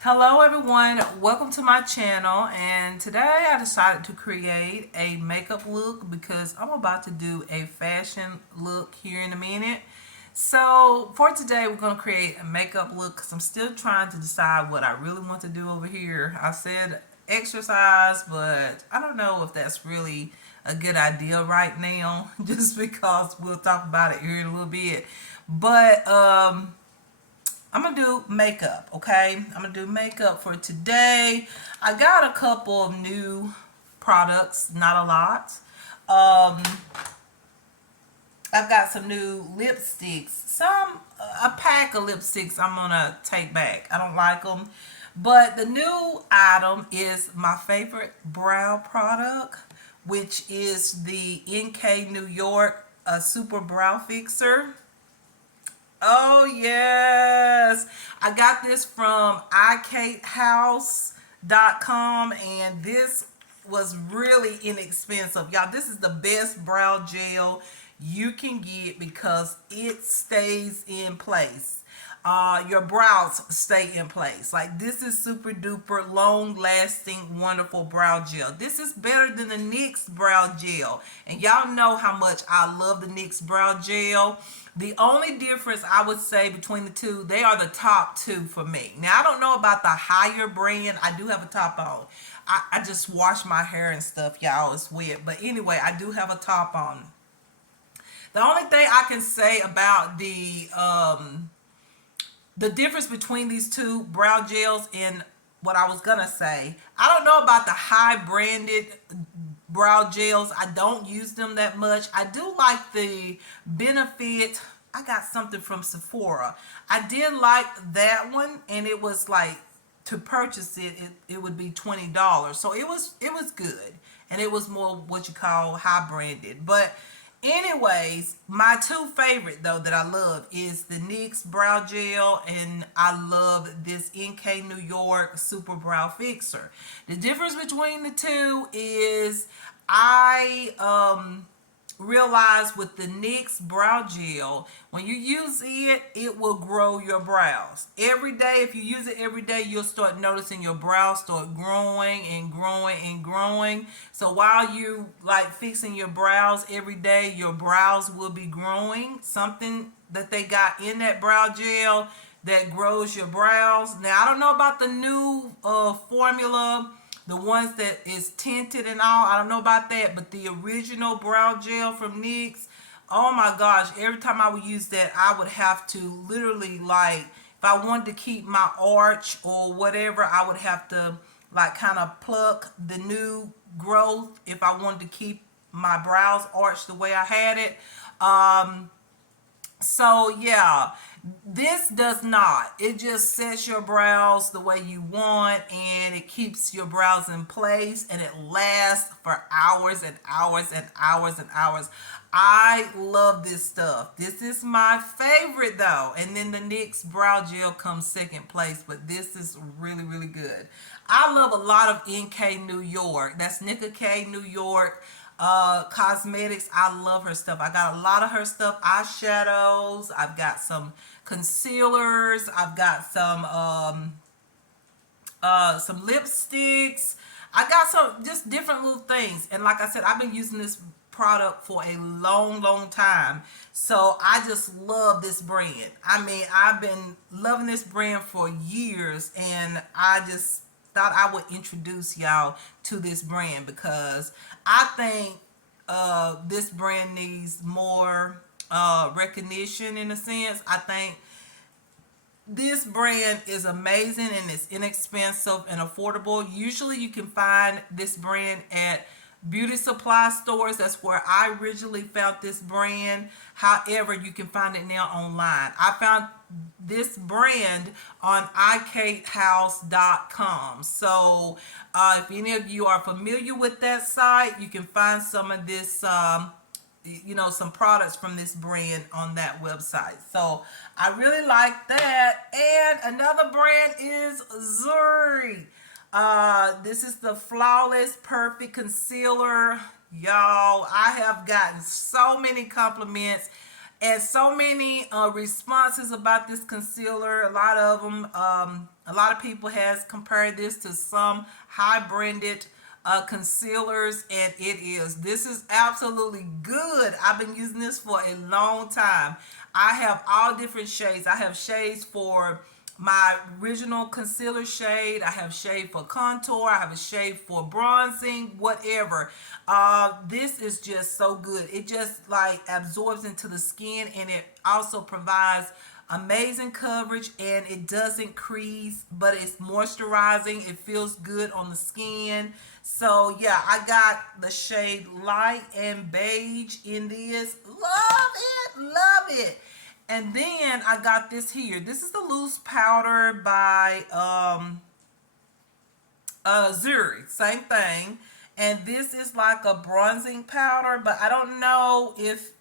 Hello everyone, welcome to my channel, and today I decided to create a makeup look because I'm about to do a fashion look here in a minute. So for today we're going to create a makeup look because I'm still trying to decide what I really want to do over here. I said exercise, but I don't know if that's really a good idea right now just because we'll talk about it here in a little bit. But I'm gonna do makeup, okay? I'm gonna do makeup for today. I got a couple of new products, not a lot. Um, I've got some new lipsticks, a pack of lipsticks I'm gonna take back. I don't like them, but the new item is my favorite brow product, which is the NK New York Super Brow Fixer. Oh yes. I got this from iCateHouse.com, and this was really inexpensive. Y'all, this is the best brow gel you can get because it stays in place. Your brows stay in place. Like, this is super duper long lasting wonderful brow gel. This is better than the NYX brow gel, and y'all know how much I love the NYX brow gel. The only difference I would say between the two, they are the top two for me. Now, I don't know about the higher brand. I do have a top on. I just wash my hair and stuff, y'all. It's weird, but anyway, I do have a top on. The only thing I can say about the difference between these two brow gels and what I was gonna say, I don't know about the high branded brow gels. I don't use them that much. I do like the Benefit. I got something from Sephora. I did like that one, and it was like, to purchase it would be $20. So it was good, and it was more what you call high branded. But anyways, my two favorite though that I love is the NYX brow gel, and I love this NK New York Super Brow Fixer. The difference between the two is I realize with the NYX brow gel, when you use it, it will grow your brows. Every day, if you use it every day, you'll start noticing your brows start growing and growing and growing. So while you like fixing your brows every day, your brows will be growing. Something that they got in that brow gel that grows your brows. Now, I don't know about the new formula, the ones that is tinted and all. I don't know about that, but the original brow gel from NYX, oh my gosh, every time I would use that, I would have to literally, like, if I wanted to keep my arch or whatever, I would have to like kind of pluck the new growth if I wanted to keep my brows arched the way I had it. So yeah, this does not. It just sets your brows the way you want, and it keeps your brows in place, and it lasts for hours and hours and hours and hours. I love this stuff. This is my favorite though. And then the NYX brow gel comes second place, but this is really, really good. I love a lot of NK New York. That's Nika K New York cosmetics. I love her stuff. I got a lot of her stuff. Eyeshadows, I've got some concealers, I've got some lipsticks. I got some just different little things, and like I said, I've been using this product for a long, long time. So I just love this brand. I mean, I've been loving this brand for years, and I just thought I would introduce y'all to this brand because I think this brand needs more recognition in a sense. I think this brand is amazing, and it's inexpensive and affordable. Usually you can find this brand at beauty supply stores. That's where I originally found this brand. However, you can find it now online. I found this brand on iCateHouse.com. So if any of you are familiar with that site, you can find some of this some products from this brand on that website. So I really like that. And another brand is Zuri. This is the Flawless Perfect Concealer. Y'all, I have gotten so many compliments. And so many responses about this concealer. A lot of them, a lot of people has compared this to some high branded concealers, and this is absolutely good. I've been using this for a long time. I have all different shades. I have shades for my original concealer shade. I have shade for contour. I have a shade for bronzing, whatever. This is just so good. It just like absorbs into the skin, and it also provides amazing coverage, and it doesn't crease, but it's moisturizing. It feels good on the skin. So yeah, I got the shade light and beige in this. Love it, love it. And then I got this here. This is the loose powder by Zuri, same thing. And this is like a bronzing powder, but I don't know if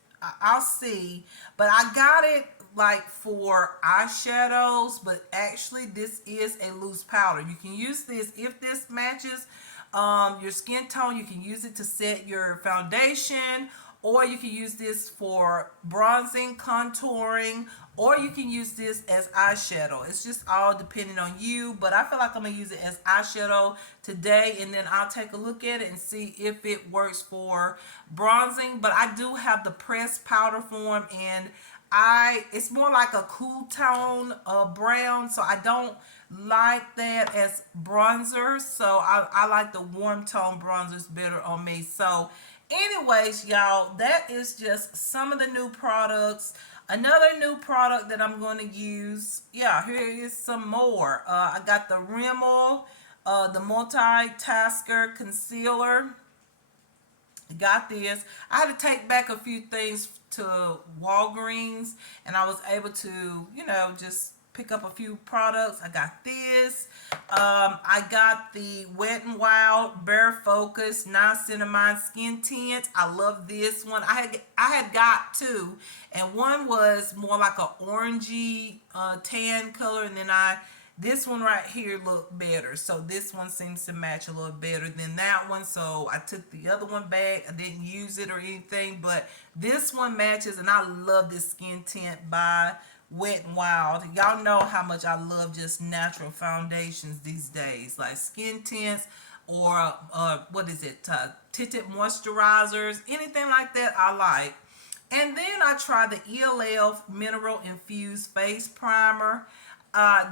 I'll see. But I got it like for eyeshadows, but actually this is a loose powder. You can use this if this matches your skin tone. You can use it to set your foundation, or you can use this for bronzing, contouring, or you can use this as eyeshadow. It's just all depending on you, but I feel like I'm gonna use it as eyeshadow today, and then I'll take a look at it and see if it works for bronzing. But I do have the pressed powder form, and it's more like a cool tone brown, so I don't like that as bronzer. So I like the warm tone bronzers better on me. So anyways, y'all, that is just some of the new products. Another new product that I'm going to use, yeah, here is some more. I got the Rimmel, the multitasker concealer. Got this. I had to take back a few things to Walgreens, and I was able to, just pick up a few products. I got this. I got the Wet n Wild Bare Focus Niacinamide Skin Tint. I love this one. I had got two, and one was more like a orangey tan color, and then this one right here looked better. So this one seems to match a little better than that one. So I took the other one back. I didn't use it or anything, but this one matches, and I love this skin tint by Wet n Wild. Y'all know how much I love just natural foundations these days, like skin tints or what is it, tinted moisturizers, anything like that I like. And then I tried the ELF Mineral Infused Face Primer.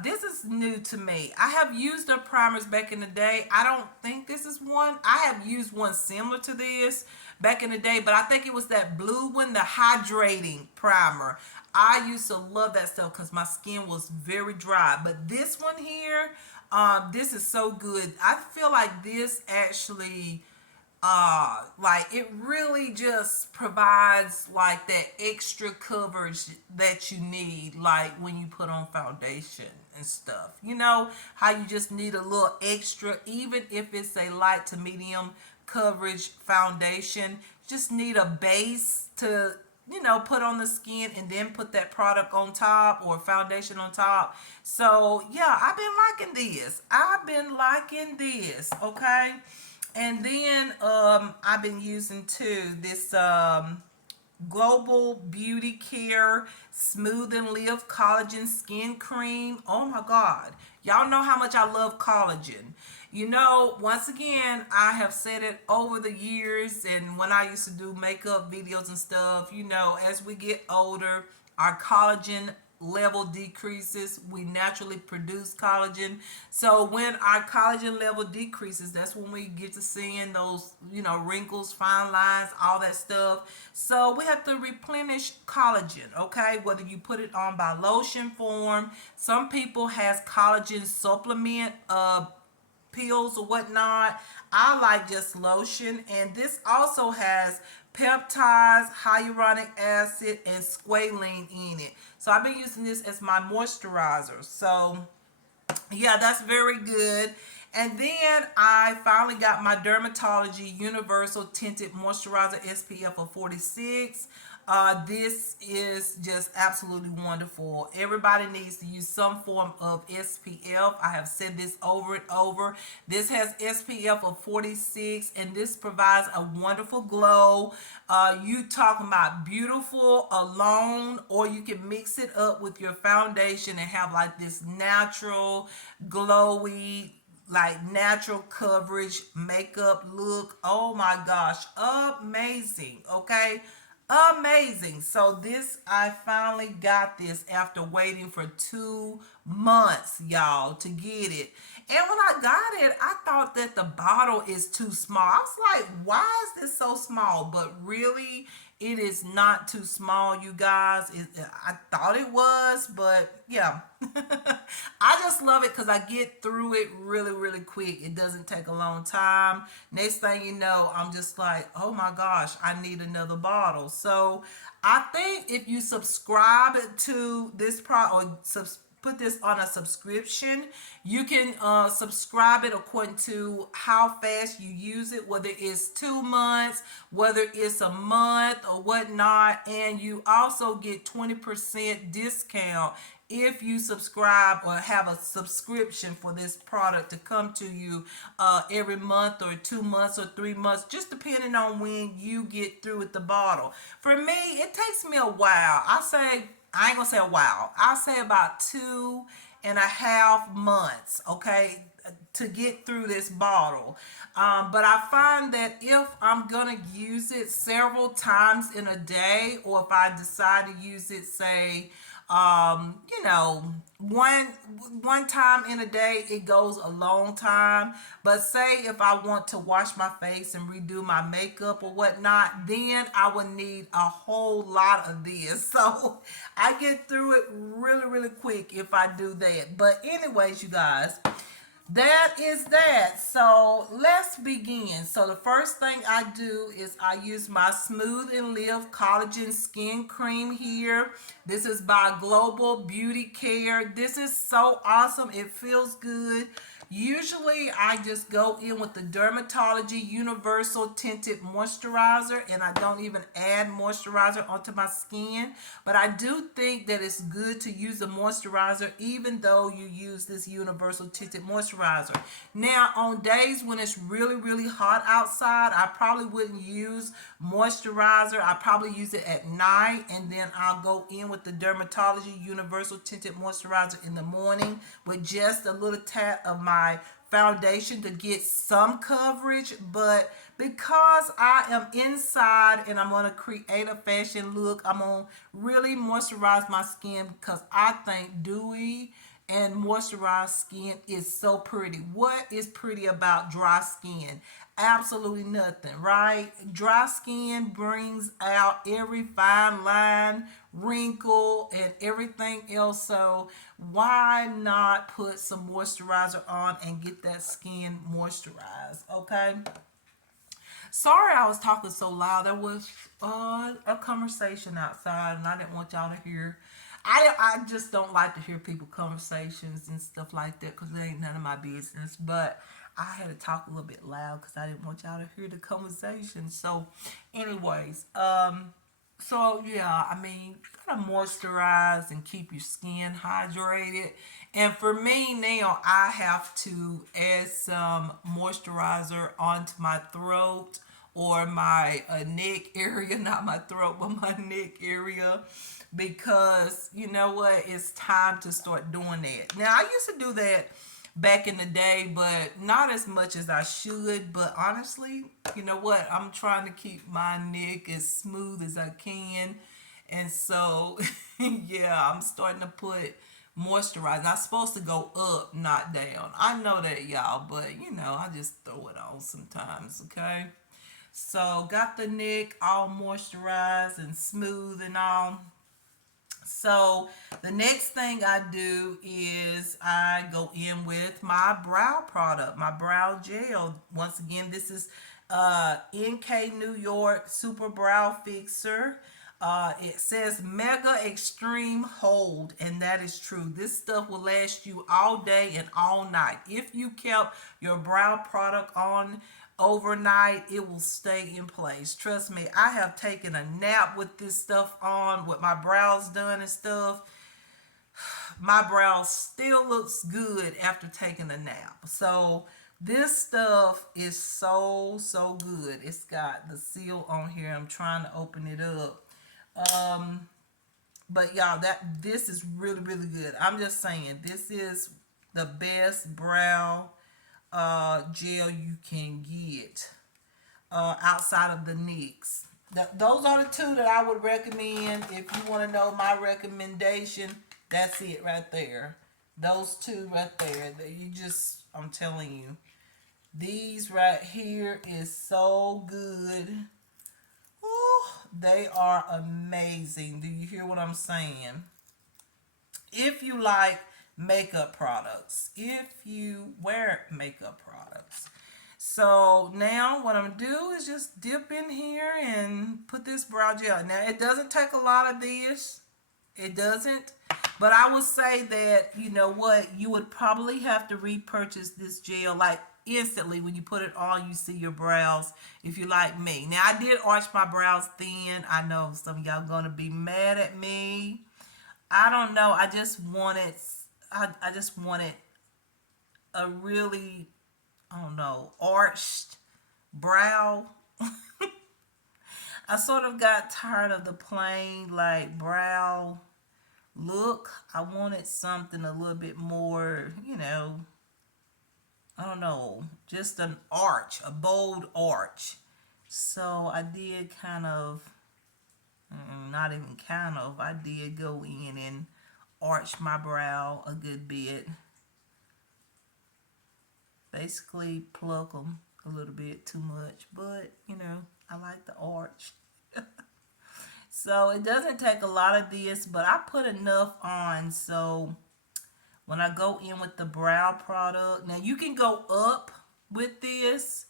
This is new to me. I have used their primers back in the day. I don't think this is one. I have used one similar to this back in the day, but I think it was that blue one, the hydrating primer. I used to love that stuff because my skin was very dry. But this one here, this is so good. I feel like this actually like it really just provides like that extra coverage that you need, like when you put on foundation and stuff. You know how you just need a little extra, even if it's a light to medium coverage foundation. Just need a base to put on the skin, and then put that product on top or foundation on top. So yeah, I've been liking this. Okay. And then I've been using too this Global Beauty Care Smooth and Live Collagen Skin Cream. Oh my God. Y'all know how much I love collagen. Once again, I have said it over the years, and when I used to do makeup videos and stuff, as we get older, our collagen level decreases. We naturally produce collagen. So when our collagen level decreases, that's when we get to seeing those, wrinkles, fine lines, all that stuff. So we have to replenish collagen, okay? Whether you put it on by lotion form, some people has collagen supplement pills or whatnot. I like just lotion, and this also has peptides, hyaluronic acid, and squalene in it. So I've been using this as my moisturizer. So yeah, that's very good. And then I finally got my Dermatology Universal Tinted Moisturizer SPF of 46. This is just absolutely wonderful. Everybody needs to use some form of SPF. I have said this over and over. This has SPF of 46, and this provides a wonderful glow. You talking about beautiful alone, or you can mix it up with your foundation and have like this natural, glowy, like natural coverage makeup look. Oh my gosh, amazing. Okay, amazing. So this, I finally got this after waiting for 2 months, y'all, to get it. And when I got it, I thought that the bottle is too small. I was like, why is this so small? But really, it is not too small, you guys. I thought it was, but yeah. I just love it because I get through it really, really quick. It doesn't take a long time. Next thing you know, I'm just like, oh my gosh, I need another bottle. So I think if you subscribe to this product, or put this on a subscription, you can subscribe it according to how fast you use it, whether it's 2 months, whether it's a month or whatnot. And you also get 20% discount if you subscribe or have a subscription for this product to come to you every month or 2 months or 3 months, just depending on when you get through with the bottle. For me, it takes me a while. I ain't gonna say a while. I'll say about 2.5 months, okay, to get through this bottle. But I find that if I'm gonna use it several times in a day, or if I decide to use it, say, you know, one time in a day, it goes a long time. But say if I want to wash my face and redo my makeup or whatnot, then I would need a whole lot of this. So I get through it really, really quick if I do that. But anyways, you guys, that is that. So let's begin. So the first thing I do is I use my Smooth and Live Collagen Skin Cream here. This is by Global Beauty Care. This is so awesome. It feels good. Usually I just go in with the Dermatology Universal Tinted Moisturizer, and I don't even add moisturizer onto my skin. But I do think that it's good to use a moisturizer even though you use this Universal Tinted Moisturizer. Now, on days when it's really, really hot outside, I probably wouldn't use moisturizer. I probably use it at night, and then I'll go in with the Dermatology Universal Tinted Moisturizer in the morning with just a little tap of my foundation to get some coverage. But because I am inside and I'm going to create a fashion look, I'm going to really moisturize my skin, because I think dewy and moisturized skin is so pretty. What is pretty about dry skin? Absolutely nothing, right? Dry skin brings out every fine line, wrinkle, and everything else. So why not put some moisturizer on and get that skin moisturized? Okay. Sorry I was talking so loud. There was a conversation outside, and I didn't want y'all to hear. I just don't like to hear people conversations and stuff like that, because it ain't none of my business. But I had to talk a little bit loud because I didn't want y'all to hear the conversation. So, anyways, so yeah, I mean, you gotta moisturize and keep your skin hydrated. And for me now, I have to add some moisturizer onto my throat or my neck area, not my throat, but my neck area, because you know what, it's time to start doing that. Now, I used to do that back in the day, but not as much as I should. But honestly, you know what? I'm trying to keep my neck as smooth as I can. And so, yeah, I'm starting to put moisturizer. I'm supposed to go up, not down. I know that, y'all, but you know, I just throw it on sometimes, okay? So, got the neck all moisturized and smooth and all. So the next thing I do is I go in with my brow product, my brow gel. Once again, this is NK New York Super Brow Fixer. It says Mega Extreme Hold, and that is true. This stuff will last you all day and all night. If you kept your brow product on overnight, it will stay in place. Trust me, I have taken a nap with this stuff on, with my brows done and stuff. My brows still looks good after taking a nap. So this stuff is so good. It's got the seal on here. I'm trying to open it up. But y'all, that this is really good. I'm just saying, this is the best brow gel you can get outside of the NYX. Those are the two that I would recommend. If you want to know my recommendation, that's it right there. Those two right there. That you just, I'm telling you, these right here is so good. Ooh, they are amazing. Do you hear what I'm saying? If you like makeup products, if you wear makeup products. So now what I'm gonna do is just dip in here and put this brow gel. Now it doesn't take a lot of this. It doesn't. But I would say that, you know what, you would probably have to repurchase this gel like instantly. When you put it on, you see your brows, if you like me. Now I did arch my brows thin. I know some of y'all gonna be mad at me. I don't know. I just wanted a really, I don't know, arched brow. I sort of got tired of the plain like brow look. I wanted something a little bit more, I don't know, just an arch, a bold arch. So I did kind of, not even kind of, I did go in and arch my brow a good bit. Basically pluck them a little bit too much, but I like the arch. So it doesn't take a lot of this, but I put enough on so when I go in with the brow product, now you can go up with this,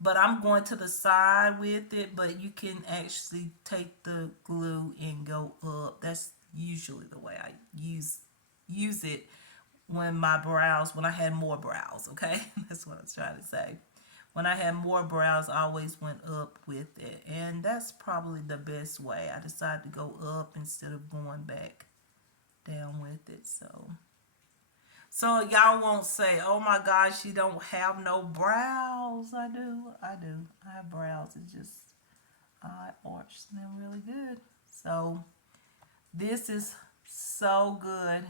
but I'm going to the side with it. But you can actually take the glue and go up. That's usually the way I use it when I had more brows. Okay, that's what I was trying to say. When I had more brows, I always went up with it, and that's probably the best way. I decided to go up instead of going back down with it. So y'all won't say, "Oh my gosh, you don't have no brows." I do. I have brows. It's just I arch them really good. So this is so good.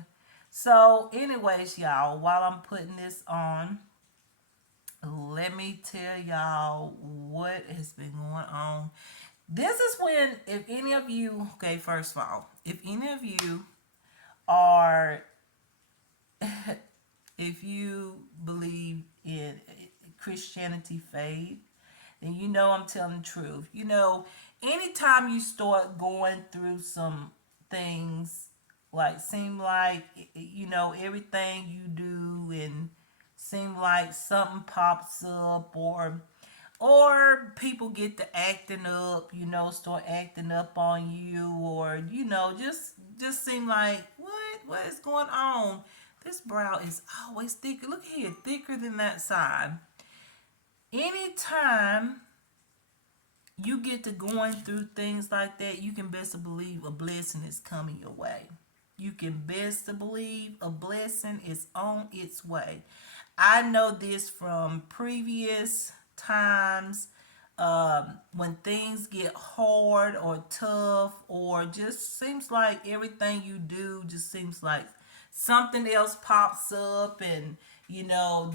So, anyways, y'all, while I'm putting this on, let me tell y'all what has been going on. This is when, if any of you, okay, first of all, if any of you are, if you believe in Christianity faith, then you know I'm telling the truth. Anytime you start going through some things, like seem like everything you do and seem like something pops up, or people get to acting up, start acting up on you, or just seem like what is going on. This brow is always thicker. Look here, thicker than that side. Anytime you get to going through things like that, you can best believe a blessing is coming your way. You can best believe a blessing is on its way. I know this from previous times, when things get hard or tough, or just seems like everything you do just seems like something else pops up, and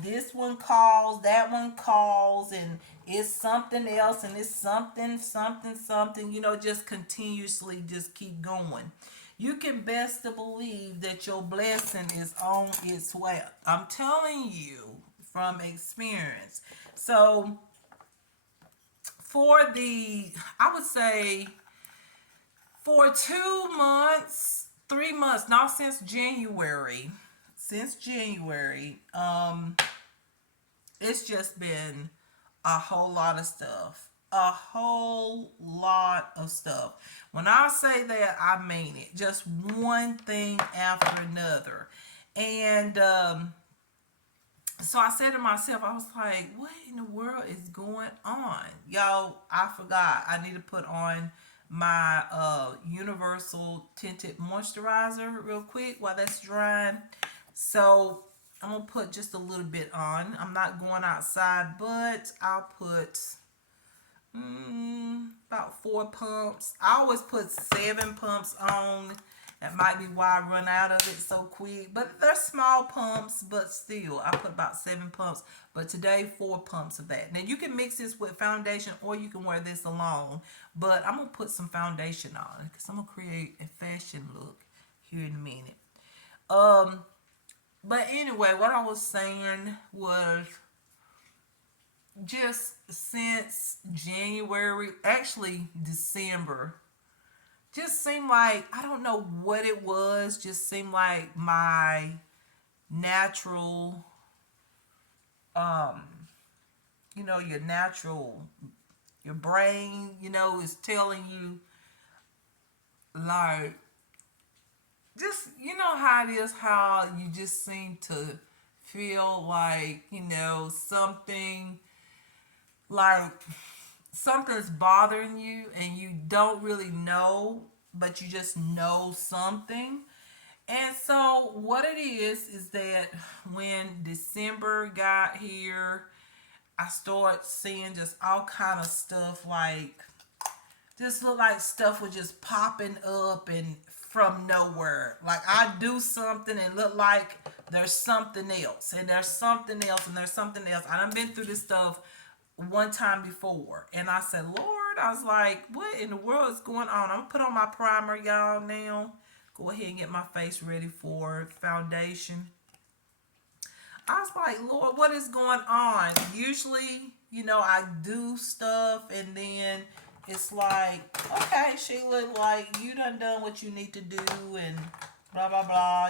this one calls, that one calls, and it's something else, and it's something, just continuously just keep going. You can best to believe that your blessing is on its way. I'm telling you from experience. So I would say for 2 months, 3 months, not since January, it's just been a whole lot of stuff. A whole lot of stuff. When I say that, I mean it. Just one thing after another. And So I said to myself, I was like, what in the world is going on? Y'all, I forgot. I need to put on my universal tinted moisturizer real quick while that's drying. So I'm gonna put just a little bit on. I'm not going outside, but I'll put about 4 pumps. I always put 7 pumps on. That might be why I run out of it so quick. But they're small pumps, but still, I put about 7 pumps. But today, 4 pumps of that. Now you can mix this with foundation, or you can wear this alone. But I'm gonna put some foundation on because I'm gonna create a fashion look here in a minute. Um, but anyway, what I was saying was just since January, actually December, just seemed like, I don't know what it was, just seemed like my natural, um your natural, your brain, is telling you, like, just, how it is, how you just seem to feel like, something, like something's bothering you and you don't really know, but you just know something. And so what it is that when December got here, I started seeing just all kind of stuff, like just look like stuff was just popping up and from nowhere. Like I do something and look like there's something else, and there's something else, and there's something else. I done been through this stuff one time before, and I said, Lord, I was like, what in the world is going on? I'm gonna put on my primer, y'all, now. Go ahead and get my face ready for foundation. I was like, Lord, what is going on? Usually, I do stuff and then it's like, okay, Sheila, like you done what you need to do and blah blah blah,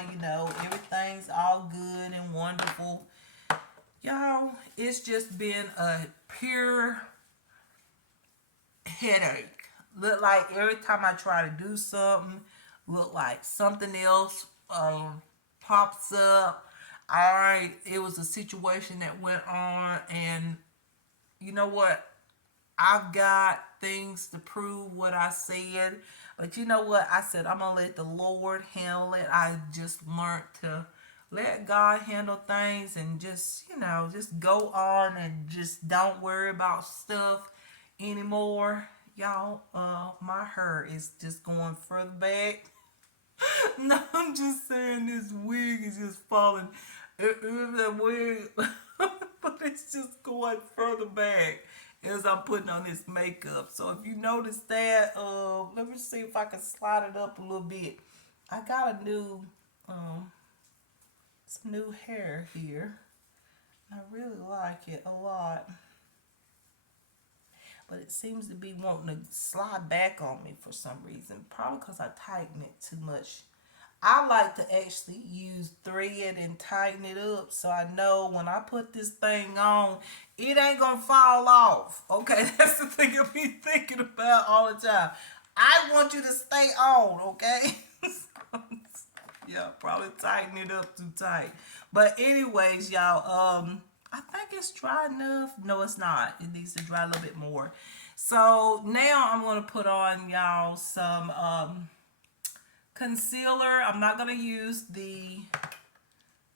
everything's all good and wonderful. Y'all, it's just been a pure headache. Look like every time I try to do something, look like something else pops up. All right, it was a situation that went on, and you know what? I've got things to prove what I said, but you know what? I said I'm gonna let the Lord handle it. I just learned to let God handle things and just go on and just don't worry about stuff anymore. Y'all, my hair is just going further back. No, I'm just saying this wig is just falling. That wig, but it's just going further back as I'm putting on this makeup. So if you notice that, let me see if I can slide it up a little bit. I got um, some new hair here. I really like it a lot, but it seems to be wanting to slide back on me for some reason. Probably because I tighten it too much. I like to actually use thread and tighten it up so I know when I put this thing on, it ain't gonna fall off. Okay, that's the thing I be thinking about all the time. I want you to stay on, okay? Yeah, probably tighten it up too tight. But anyways, y'all, I think it's dry enough. No, it's not. It needs to dry a little bit more. So now I'm gonna put on y'all some concealer. I'm not gonna use the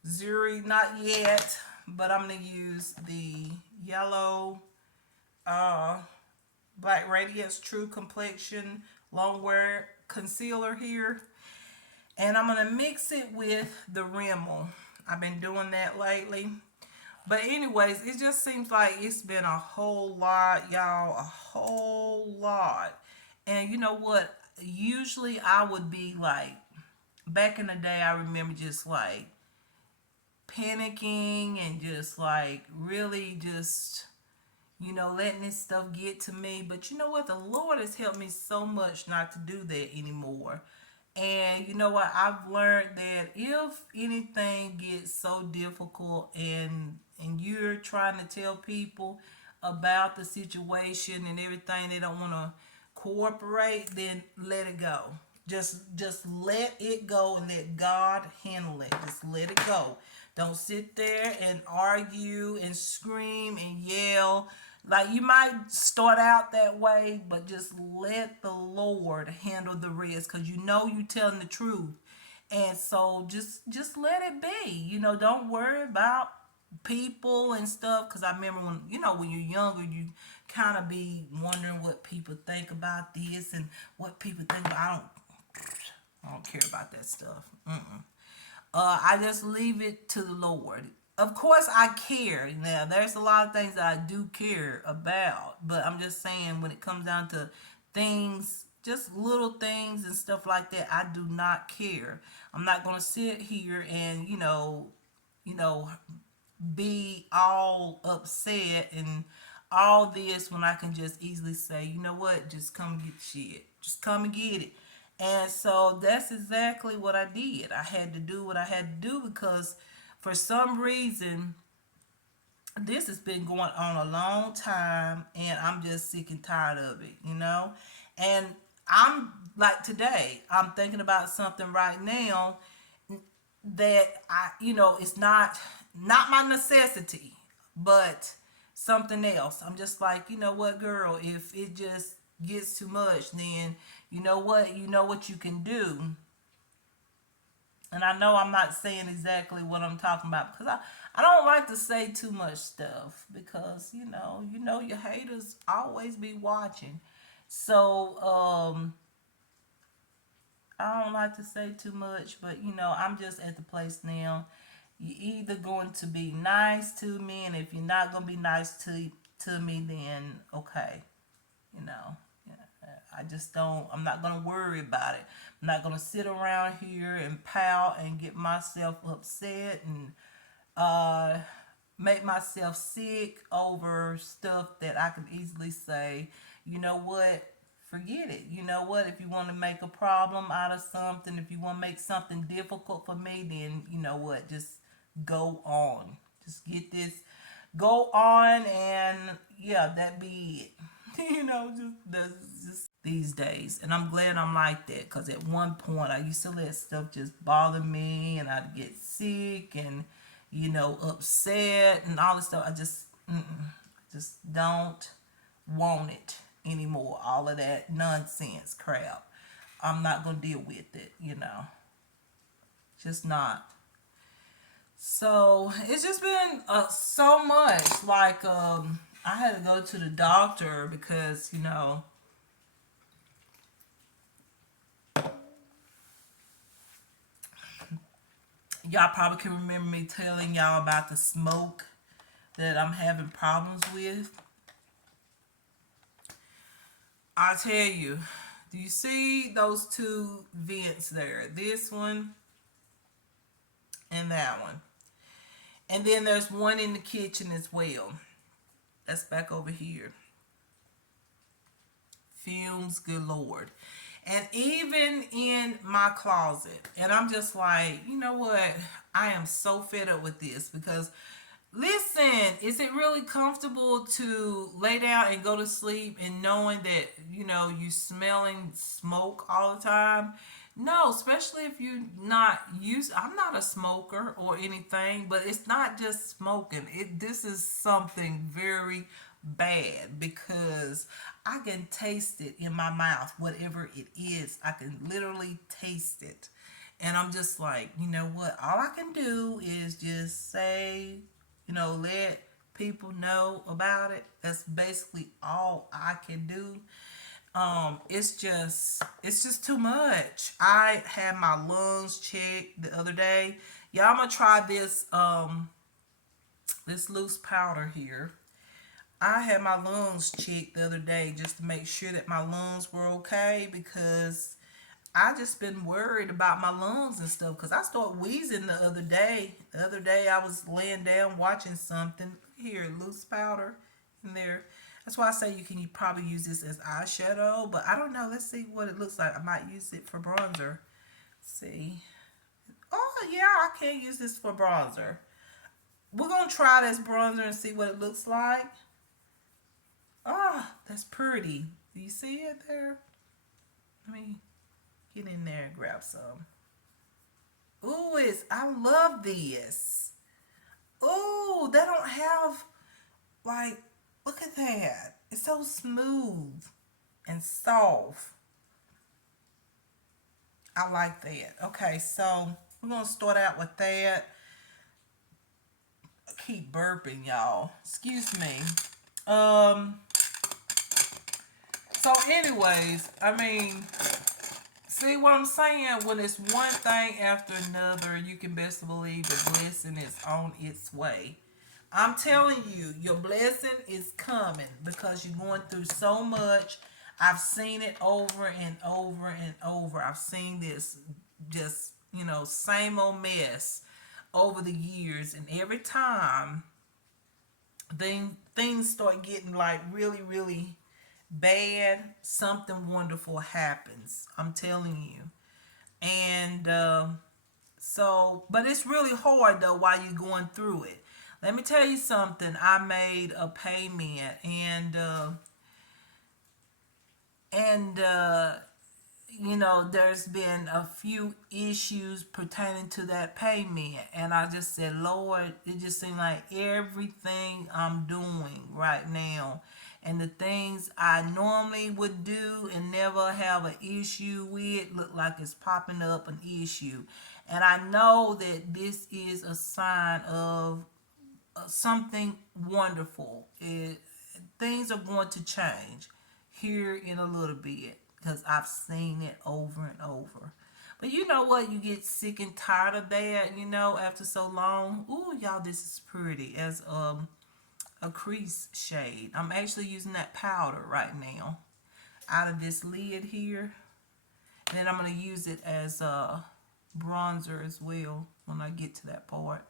Zuri, not yet, but I'm gonna use the yellow Black Radiance True Complexion Long Wear Concealer here. And I'm gonna mix it with the Rimmel. I've been doing that lately. But anyways, it just seems like it's been a whole lot, y'all, a whole lot. And you know what? Usually I would be like, back in the day, I remember just like panicking and just like really just, letting this stuff get to me. But you know what? The Lord has helped me so much not to do that anymore. And you know what? I've learned that if anything gets so difficult and you're trying to tell people about the situation and everything, they don't want to cooperate, then let it go. Just let it go and let God handle it. Just let it go. Don't sit there and argue and scream and yell. Like, you might start out that way, but just let the Lord handle the rest, because you know you telling the truth. And so just let it be. Don't worry about people and stuff, because I remember when you're younger, you kind of be wondering what people think about this and what people think about. I don't care about that stuff. I just leave it to the Lord. Of course, I care. Now, there's a lot of things that I do care about, but I'm just saying, when it comes down to things, just little things and stuff like that, I do not care. I'm not gonna sit here and you know, be all upset and all this, when I can just easily say, you know what, just come get shit. Just come and get it. And so that's exactly what I did. I had to do what I had to do, because for some reason this has been going on a long time, and I'm just sick and tired of it. And I'm like, today I'm thinking about something right now that it's not my necessity, but something else. I'm just like, you know what, girl, if it just gets too much, then you know what you can do. And I know I'm not saying exactly what I'm talking about, because I don't like to say too much stuff, because your haters always be watching. So I don't like to say too much, but I'm just at the place now. You're either going to be nice to me, and if you're not going to be nice to me, then okay, you know. I just don't. I'm not gonna worry about it. I'm not gonna sit around here and pout and get myself upset and uh, make myself sick over stuff that I could easily say, you know what, forget it. You know what, if you want to make a problem out of something, if you want to make something difficult for me, then you know what, just go on. Just get this, go on, and yeah, that be it. Just these days. And I'm glad I'm like that, because at one point I used to let stuff just bother me, and I'd get sick and upset and all this stuff. I just don't want it anymore. All of that nonsense crap. I'm not gonna deal with it. Just not. So it's just been so much. Like I had to go to the doctor because y'all probably can remember me telling y'all about the smoke that I'm having problems with. I tell you, do you see those two vents there? This one and that one. And then there's one in the kitchen as well. That's back over here. Fumes, good Lord. And even in my closet. And I'm just like, you know what? I am so fed up with this, because listen, is it really comfortable to lay down and go to sleep and knowing that you smelling smoke all the time? No, especially if you're not used. I'm not a smoker or anything, but it's not just smoking. This is something very bad, because I can taste it in my mouth, whatever it is. I can literally taste it. And I'm just like, you know what? All I can do is just say, let people know about it. That's basically all I can do. It's just too much. I had my lungs checked the other day. Yeah, I'm gonna try this loose powder here. I had my lungs checked the other day just to make sure that my lungs were okay, because I just been worried about my lungs and stuff, because I started wheezing the other day. The other day I was laying down watching something. Here, loose powder in there. That's why I say you probably use this as eyeshadow, but I don't know. Let's see what it looks like. I might use it for bronzer. Let's see. Oh yeah, I can use this for bronzer. We're gonna try this bronzer and see what it looks like. Ah, that's pretty. Do you see it there? Let me get in there and grab some. Ooh, I love this. Ooh, they don't have like, look at that. It's so smooth and soft. I like that. Okay, so we're gonna start out with that. I keep burping, y'all. Excuse me. Um. So, anyways, I mean, see what I'm saying? When it's one thing after another, you can best believe the blessing is on its way. I'm telling you, your blessing is coming because you're going through so much. I've seen it over and over and over. I've seen this just, same old mess over the years. And every time things start getting like really, really bad, something wonderful happens. I'm telling you. And so, but it's really hard though while you're going through it. Let me tell you something. I made a payment, and there's been a few issues pertaining to that payment, and I just said, Lord, it just seemed like everything I'm doing right now and the things I normally would do and never have an issue with look like it's popping up an issue. And I know that this is a sign of something wonderful. Things are going to change here in a little bit because I've seen it over and over. But you know what? You get sick and tired of that, after so long. Ooh, y'all, this is pretty as a crease shade. I'm actually using that powder right now out of this lid here. And then I'm going to use it as a bronzer as well when I get to that part.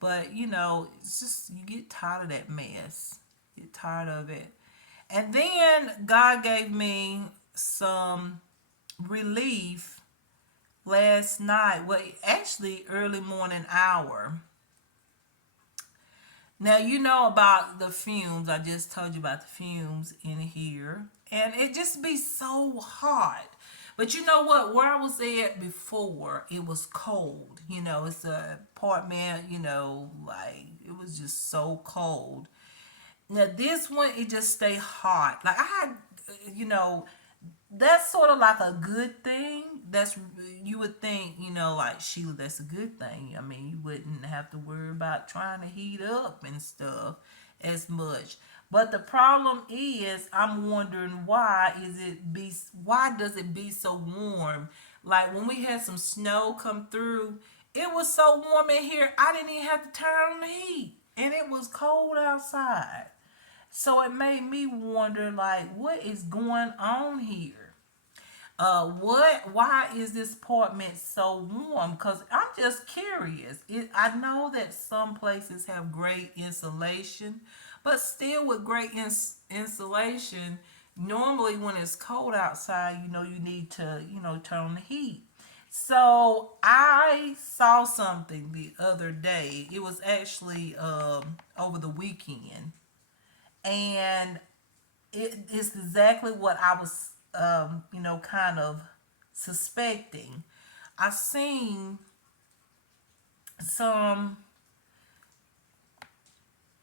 But it's just you get tired of that mess. Get tired of it. And then God gave me some relief last night. Well, actually early morning hour. Now you know about the fumes. I just told you about the fumes in here. And it just be so hot. But you know what? Where I was at before, it was cold. It's a apartment, like it was just so cold. Now this one, it just stay hot. Like I had, you know, that's sort of like a good thing. That's you would think, like Sheila, that's a good thing. I mean, you wouldn't have to worry about trying to heat up and stuff as much. But the problem is, I'm wondering why does it be so warm? Like when we had some snow come through, it was so warm in here, I didn't even have to turn on the heat, and it was cold outside. So it made me wonder, like, what is going on here? Why is this apartment so warm? Because I'm just curious. I know that some places have great insulation, but still with great insulation, normally when it's cold outside, you need to, turn on the heat. So I saw something the other day. It was actually over the weekend, and it is exactly what I was, kind of suspecting. I seen some.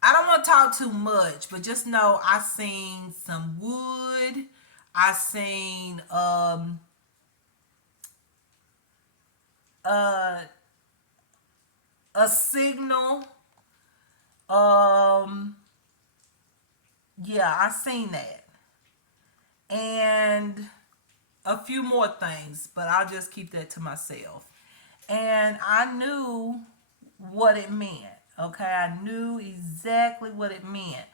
I don't want to talk too much, but just know I seen some wood. I seen uh, a signal. Um, yeah, I seen that, and a few more things, but I'll just keep that to myself. And I knew what it meant. Okay, I knew exactly what it meant.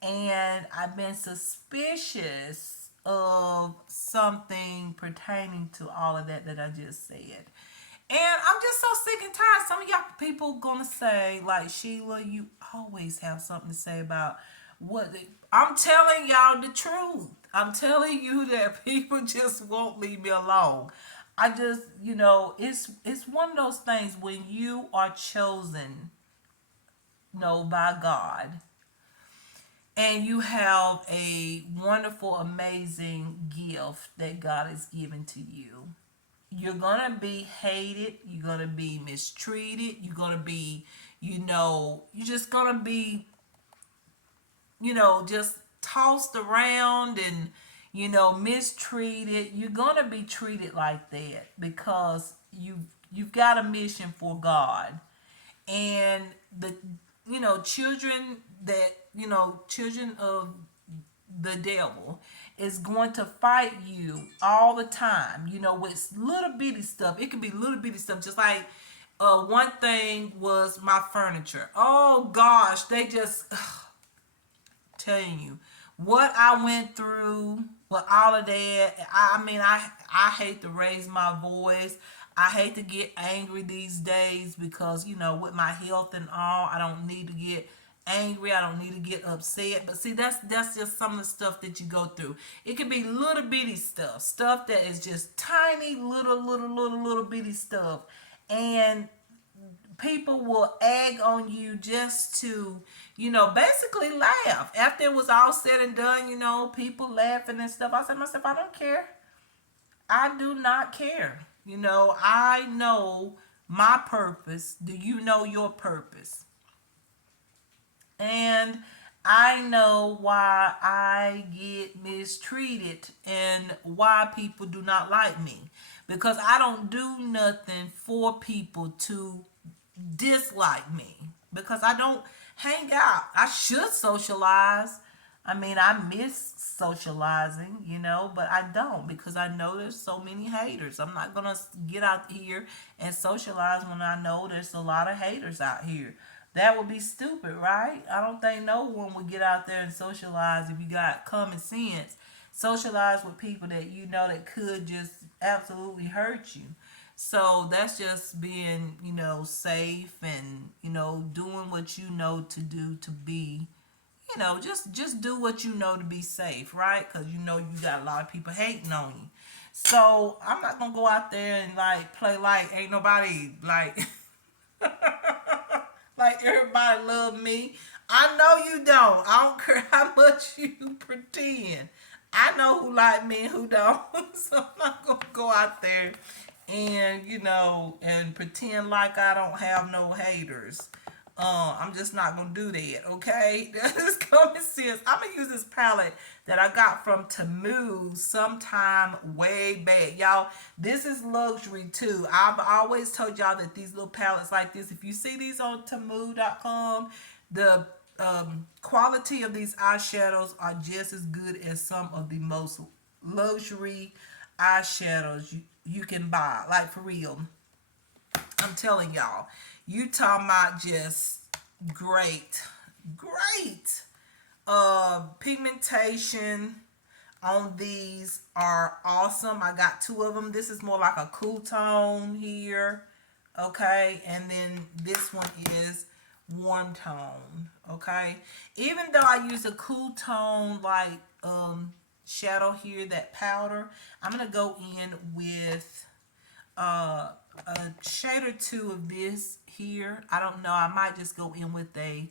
And I've been suspicious of something pertaining to all of that I just said. And I'm just so sick and tired. Some of y'all people gonna say, like, Sheila, you always have something to say about what I'm telling y'all the truth. I'm telling you that people just won't leave me alone. I just, it's one of those things when you are chosen, by God, and you have a wonderful, amazing gift that God has given to you. You're gonna be hated. You're gonna be mistreated. You're gonna be, you're just gonna be, just tossed around and, mistreated. You're gonna be treated like that because you've got a mission for God. And the children that children of the devil is going to fight you all the time, with little bitty stuff. It could be little bitty stuff, just like one thing was my furniture. Oh gosh, they just telling you what I went through with all of that. I mean, I hate to raise my voice. I hate to get angry these days because, with my health and all, I don't need to get angry. I don't need to get upset. But see, that's just some of the stuff that you go through. It could be little bitty stuff that is just tiny little bitty stuff. And people will egg on you just to, basically laugh. After it was all said and done, people laughing and stuff. I said to myself, I don't care. I do not care. I know my purpose. Do you know your purpose? And I know why I get mistreated and why people do not like me. Because I don't do nothing for people to dislike me, because I don't hang out. I should socialize. I mean, I miss socializing, but I don't because I know there's so many haters. I'm not going to get out here and socialize when I know there's a lot of haters out here. That would be stupid, right? I don't think no one would get out there and socialize if you got common sense. Socialize with people that that could just absolutely hurt you. So that's just being, safe and, doing what you know to do to be, just do what you know to be safe, right? Because you got a lot of people hating on you. So I'm not gonna go out there and like play like ain't nobody like like everybody love me. I know you don't. I don't care how much you pretend. I know who like me and who don't. So I'm not gonna go out there and and pretend like I don't have no haters. I'm just not gonna do that, okay? That's common sense. I'm gonna use this palette that I got from Temu sometime way back. Y'all, this is luxury too. I've always told y'all that these little palettes like this, if you see these on Temu.com, the quality of these eyeshadows are just as good as some of the most luxury eyeshadows you can buy. Like for real. I'm telling y'all. You talking about just great pigmentation on these are awesome. I got two of them. This is more like a cool tone here, okay, and then this one is warm tone, okay. Even though I use a cool tone like shadow here, that powder, I'm gonna go in with a shade or two of this here. I don't know. I might just go in with a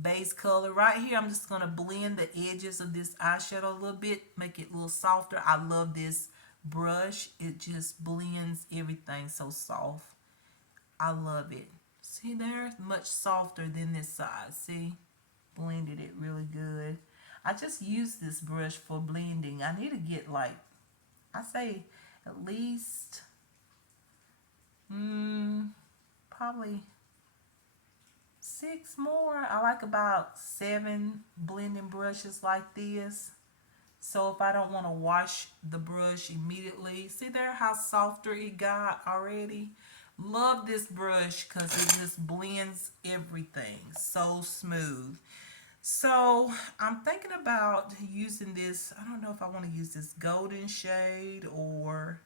base color. Right here, I'm just going to blend the edges of this eyeshadow a little bit, make it a little softer. I love this brush. It just blends everything so soft. I love it. See there? Much softer than this side. See? Blended it really good. I just use this brush for blending. I need to get like, I say at least probably 6 more. I like about 7 blending brushes like this. So if I don't want to wash the brush immediately, see there how softer it got already? Love this brush because it just blends everything so smooth. So I'm thinking about using this. I don't know if I want to use this golden shade or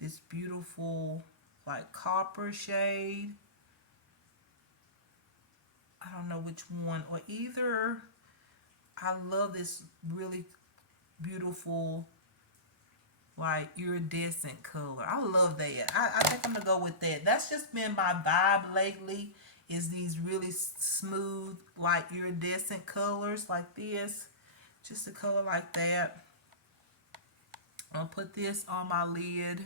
this beautiful like copper shade. I don't know which one, or either. I love this really beautiful like iridescent color. I love that. I think I'm gonna go with that. That's just been my vibe lately, is these really smooth like iridescent colors like this. Just a color like that. I'll put this on my lid.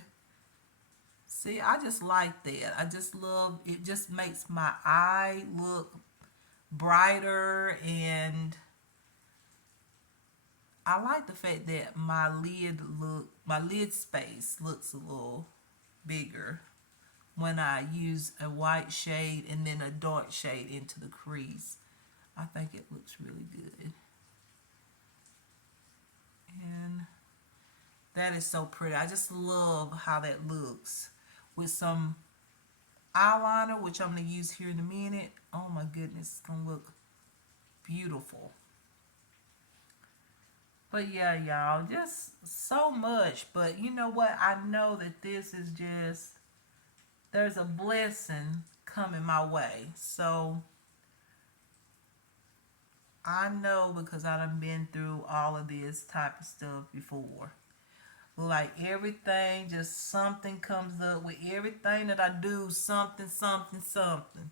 See, I just like that. I just love it. Just makes my eye look brighter, and I like the fact that my lid space looks a little bigger when I use a white shade and then a dark shade into the crease. I think it looks really good. And that is so pretty. I just love how that looks with some eyeliner, which I'm going to use here in a minute. Oh my goodness, it's going to look beautiful. But yeah, y'all, just so much. But you know what? I know that this is just, there's a blessing coming my way. So I know because I done been through all of this type of stuff before. Like everything, just something comes up with everything that I do, something, something, something.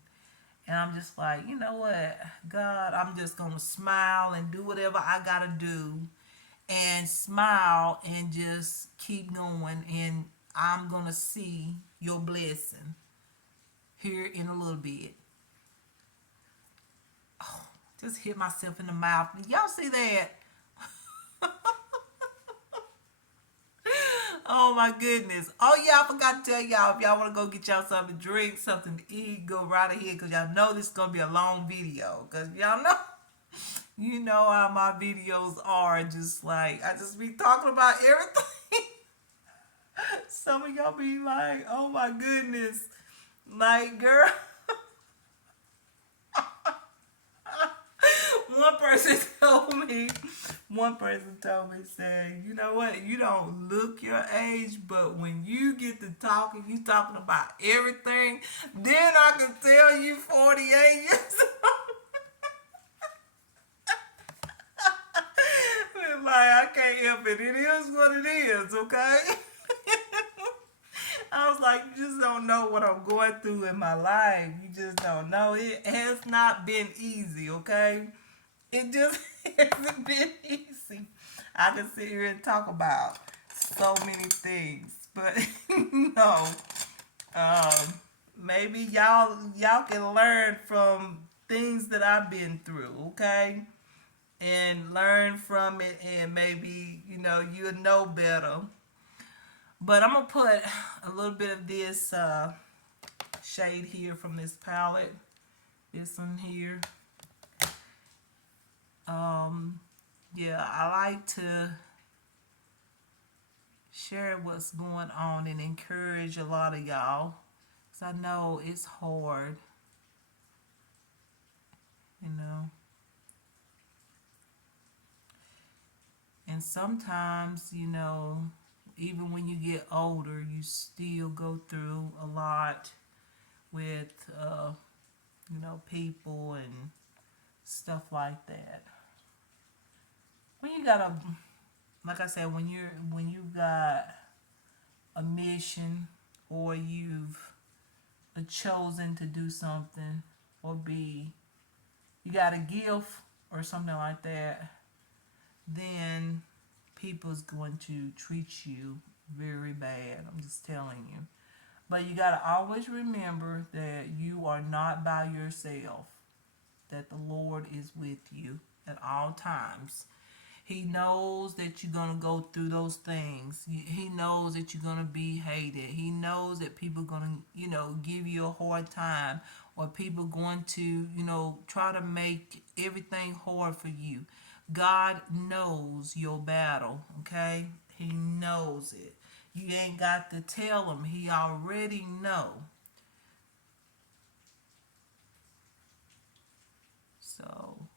And I'm just like, you know what, God, I'm just going to smile and do whatever I got to do and smile and just keep going. And I'm going to see your blessing here in a little bit. Just hit myself in the mouth. Y'all see that? Oh my goodness. Oh yeah, I forgot to tell y'all, if y'all want to go get y'all something to drink, something to eat, go right ahead, because y'all know this is going to be a long video. Because y'all know, you know how my videos are, just like, I just be talking about everything. Some of y'all be like, oh my goodness. Like, girl, one person told me, one person told me, saying, you know what, you don't look your age, but when you get to talking, you talking about everything, then I can tell you 48 years old. Like, I can't help it. It is what it is, okay? I was like, you just don't know what I'm going through in my life. You just don't know. It has not been easy, okay? It just hasn't been easy. I can sit here and talk about so many things, but no. Um, maybe y'all can learn from things that I've been through, okay? And learn from it, and maybe you'll know better. But I'm gonna put a little bit of this shade here from this palette. This one here. Um, yeah, I like to share what's going on and encourage a lot of y'all. Because I know it's hard, you know. And sometimes, even when you get older, you still go through a lot with, people and stuff like that. When you got like I said, when you got a mission, or you've chosen to do something, or you got a gift or something like that, then people's going to treat you very bad. I'm just telling you. But you got to always remember that you are not by yourself, that the Lord is with you at all times. He knows that you're going to go through those things. He knows that you're going to be hated. He knows that people are going to, give you a hard time, or people going to, try to make everything hard for you. God knows your battle, okay? He knows it. You ain't got to tell him. He already know. So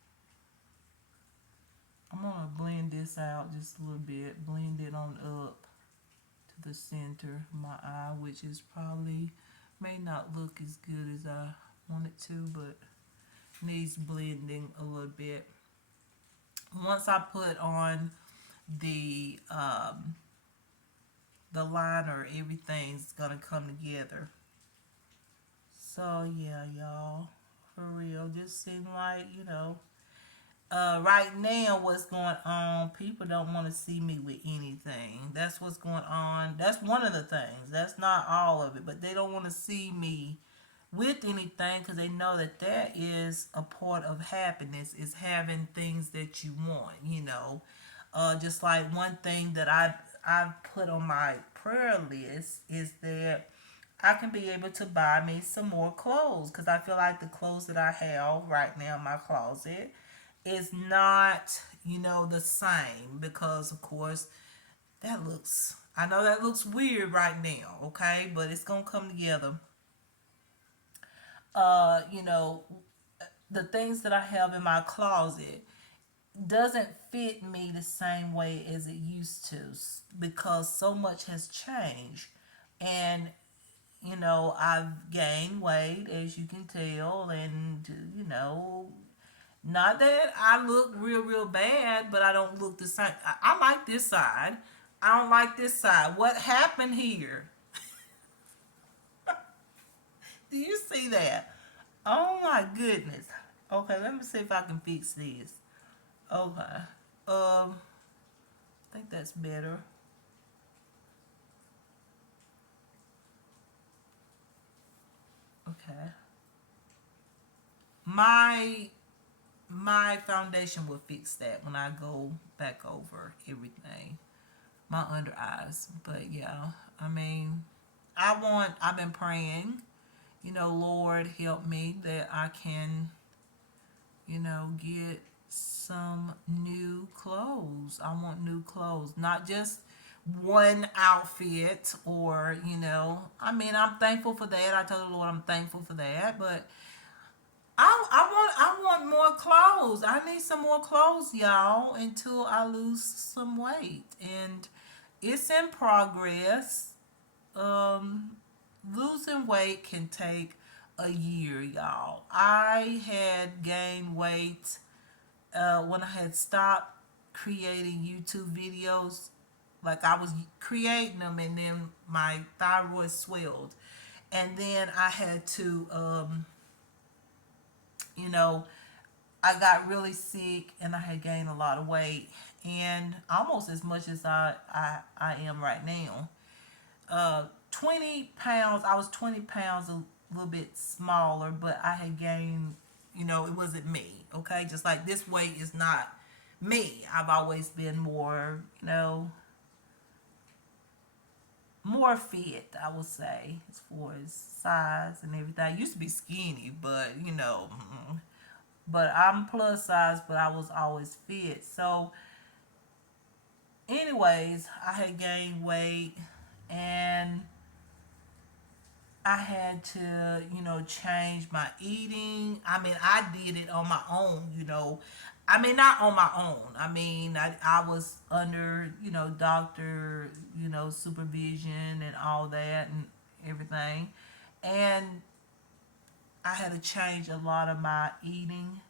I'm going to blend this out just a little bit. Blend it on up to the center of my eye, which is probably may not look as good as I want it to, but needs blending a little bit. Once I put on the liner, everything's gonna come together. So yeah, y'all, for real, just seem like Right now, what's going on, people don't want to see me with anything. That's what's going on. That's one of the things. That's not all of it, but they don't want to see me with anything because they know that that is a part of happiness, is having things that you want, just like one thing that I've put on my prayer list is that I can be able to buy me some more clothes because I feel like the clothes that I have right now in my closet is not, the same because of course I know that looks weird right now, okay, but it's gonna come together. uh you know the things that I have in my closet doesn't fit me the same way as it used to because so much has changed. And I've gained weight, as you can tell, and not that I look real real bad, but I don't look the same. I like this side. I don't like this side. What happened here? Do you see that? Oh my goodness. Okay, let me see if I can fix this. Okay. I think that's better. Okay. My my foundation will fix that when I go back over everything. My under eyes. But yeah, I mean, I've been praying, Lord help me that I can, get some new clothes. I want new clothes, not just one outfit or, I mean, I'm thankful for that. I told the Lord I'm thankful for that, but I want more clothes. I need some more clothes, y'all, until I lose some weight. And it's in progress. Um Losing weight can take a year, y'all. I had gained weight when I had stopped creating YouTube videos. Like I was creating them, and then my thyroid swelled, and then I had to, you know, I got really sick, and I had gained a lot of weight, and almost as much as I am right now. 20 pounds. I was 20 pounds a little bit smaller, but I had gained, it wasn't me. Okay. Just like this weight is not me. I've always been more, more fit, I would say, as far as size and everything. I used to be skinny, but, but I'm plus size, but I was always fit. So, anyways, I had gained weight, and I had to, change my eating. I mean, I did it on my own, I mean, not on my own. I mean, I was under, doctor, supervision and all that and everything. And I had to change a lot of my eating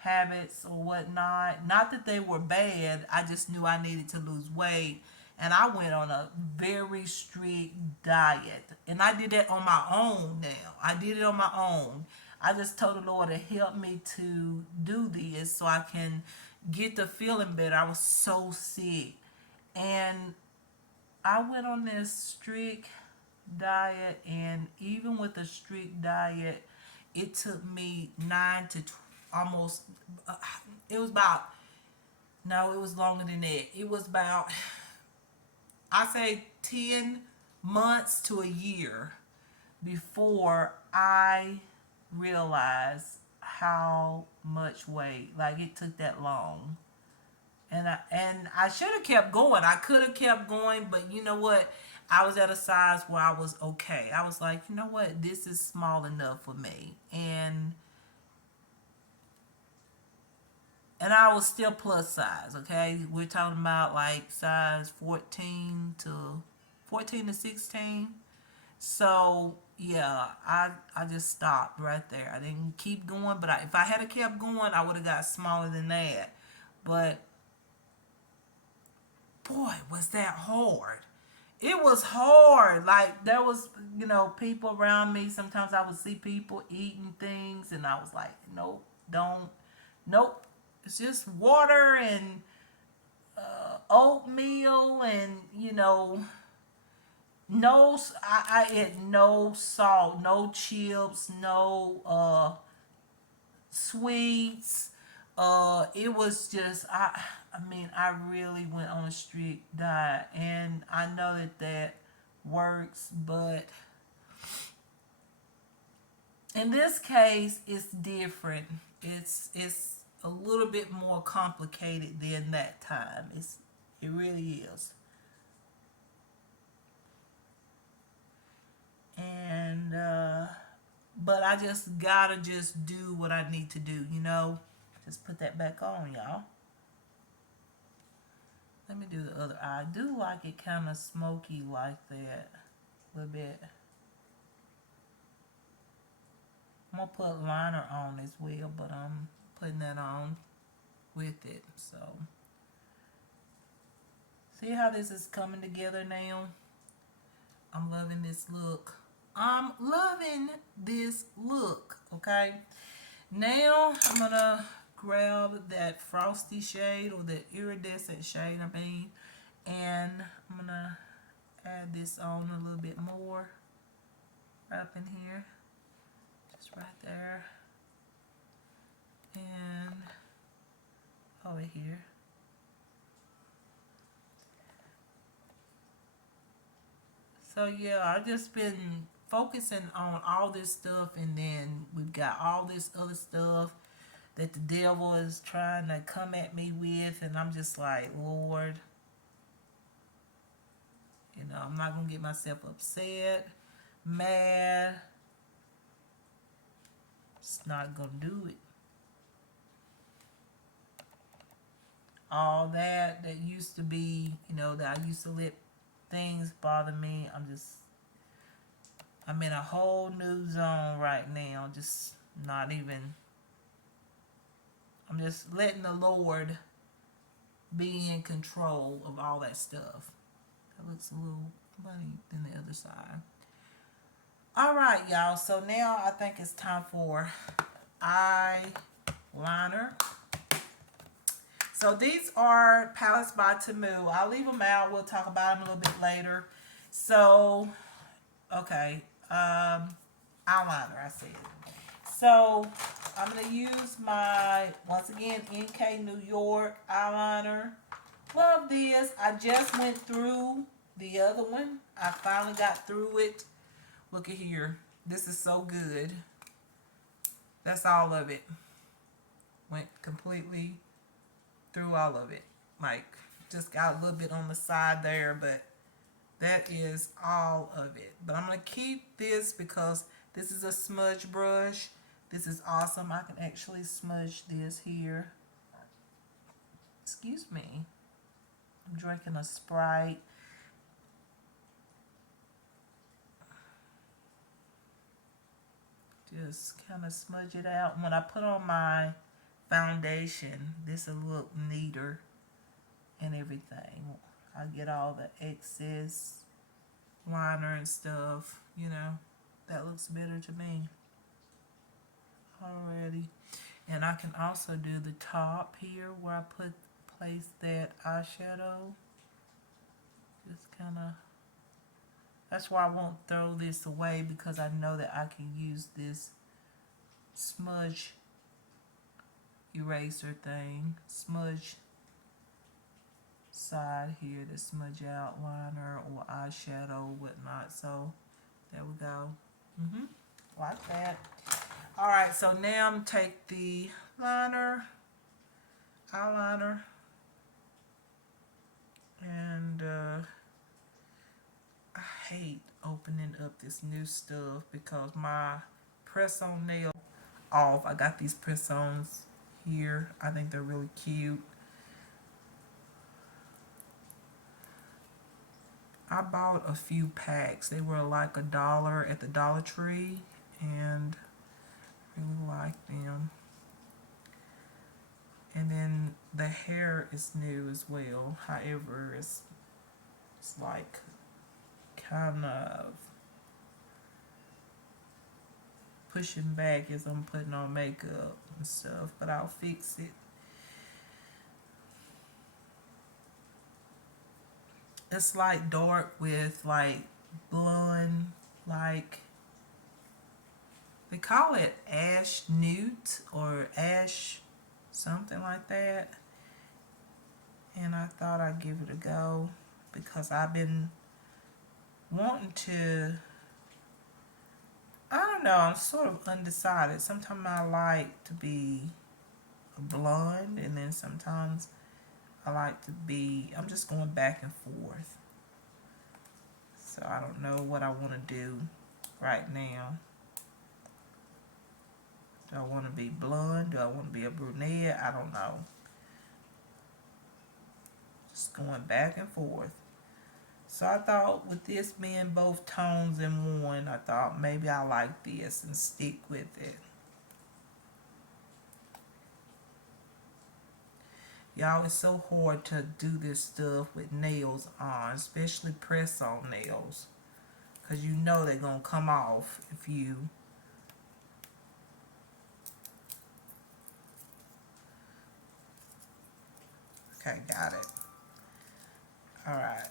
habits or whatnot. Not that they were bad, I just knew I needed to lose weight. And I went on a very strict diet. And I did that on my own now. I did it on my own. I just told the Lord to help me to do this so I can get the feeling better. I was so sick. And I went on this strict diet, and even with a strict diet, it took me almost, uh, it was about, no, it was longer than that. It was about, I say 10 months to a year before I realized how much weight, like it took that long. And I should have kept going. I could have kept going, but you know what? I was at a size where I was okay. I was like, you know what? This is small enough for me. And I was still plus size, okay? We're talking about like size 14 to 16. So, yeah, I just stopped right there. I didn't keep going, but if I had kept going, I would have got smaller than that. But boy, was that hard. It was hard. Like there was, people around me. Sometimes I would see people eating things, and I was like, nope, don't, nope. It's just water and oatmeal and no. I ate no salt, no chips, no sweets. It was just I mean I really went on a strict diet, and I know that works, but in this case it's different. It's a little bit more complicated than that time. It really is. And but I just gotta just do what I need to do. Just put that back on, y'all. Let me do the other eye. I do like it kind of smoky like that. A little bit. I'm gonna put liner on as well, but I'm putting that on with it. So see how this is coming together now? I'm loving this look. I'm loving this look. Okay. Now I'm gonna grab that frosty shade, or the iridescent shade, and I'm gonna add this on a little bit more right up in here, just right there, and over here. So yeah, I've just been focusing on all this stuff, and then we've got all this other stuff that the devil is trying to come at me with, and I'm just like, Lord, I'm not gonna get myself upset, mad. It's not gonna do it. All that used to be, that I used to let things bother me. I'm in a whole new zone right now. Just not even. I'm just letting the Lord be in control of all that stuff. That looks a little funny than the other side. All right, y'all. So now I think it's time for eyeliner. So these are palettes by Temu. I'll leave them out. We'll talk about them a little bit later. So, okay. Eyeliner, I said. So, I'm going to use my, once again, NK New York eyeliner. Love this. I just went through the other one. I finally got through it. Look at here. This is so good. That's all of it. Went completely through all of it. Like, just got a little bit on the side there, but that is all of it. But I'm going to keep this because this is a smudge brush. This is awesome. I can actually smudge this here. Excuse me. I'm drinking a Sprite. Just kind of smudge it out. When I put on my foundation, this will look neater and everything. I get all the excess liner and stuff, that looks better to me already. And I can also do the top here where I place that eyeshadow. Just kind of, that's why I won't throw this away, because I know that I can use this smudge eraser thing, smudge side here, the smudge outliner or eyeshadow, whatnot. So there we go. Like that. All right, so now I'm take the eyeliner, and I hate opening up this new stuff because my press-on nail off. I got these press-ons here. I think they're really cute. I bought a few packs. They were like $1 at the Dollar Tree, and really like them. And then the hair is new as well. However, it's like kind of pushing back as I'm putting on makeup and stuff, but I'll fix it. It's like dark with like blonde, like they call it ash newt or ash something like that. And I thought I'd give it a go because I've been wanting to. I don't know. I'm sort of undecided. Sometimes I like to be a blonde, and then sometimes I like to be. I'm just going back and forth. So I don't know what I want to do right now. Do I want to be blonde? Do I want to be a brunette? I don't know. Just going back and forth. So I thought with this being both tones in one, I thought maybe I like this and stick with it. Y'all, it's so hard to do this stuff with nails on, especially press on nails. Because you know they're going to come off if you... Okay, got it. Alright.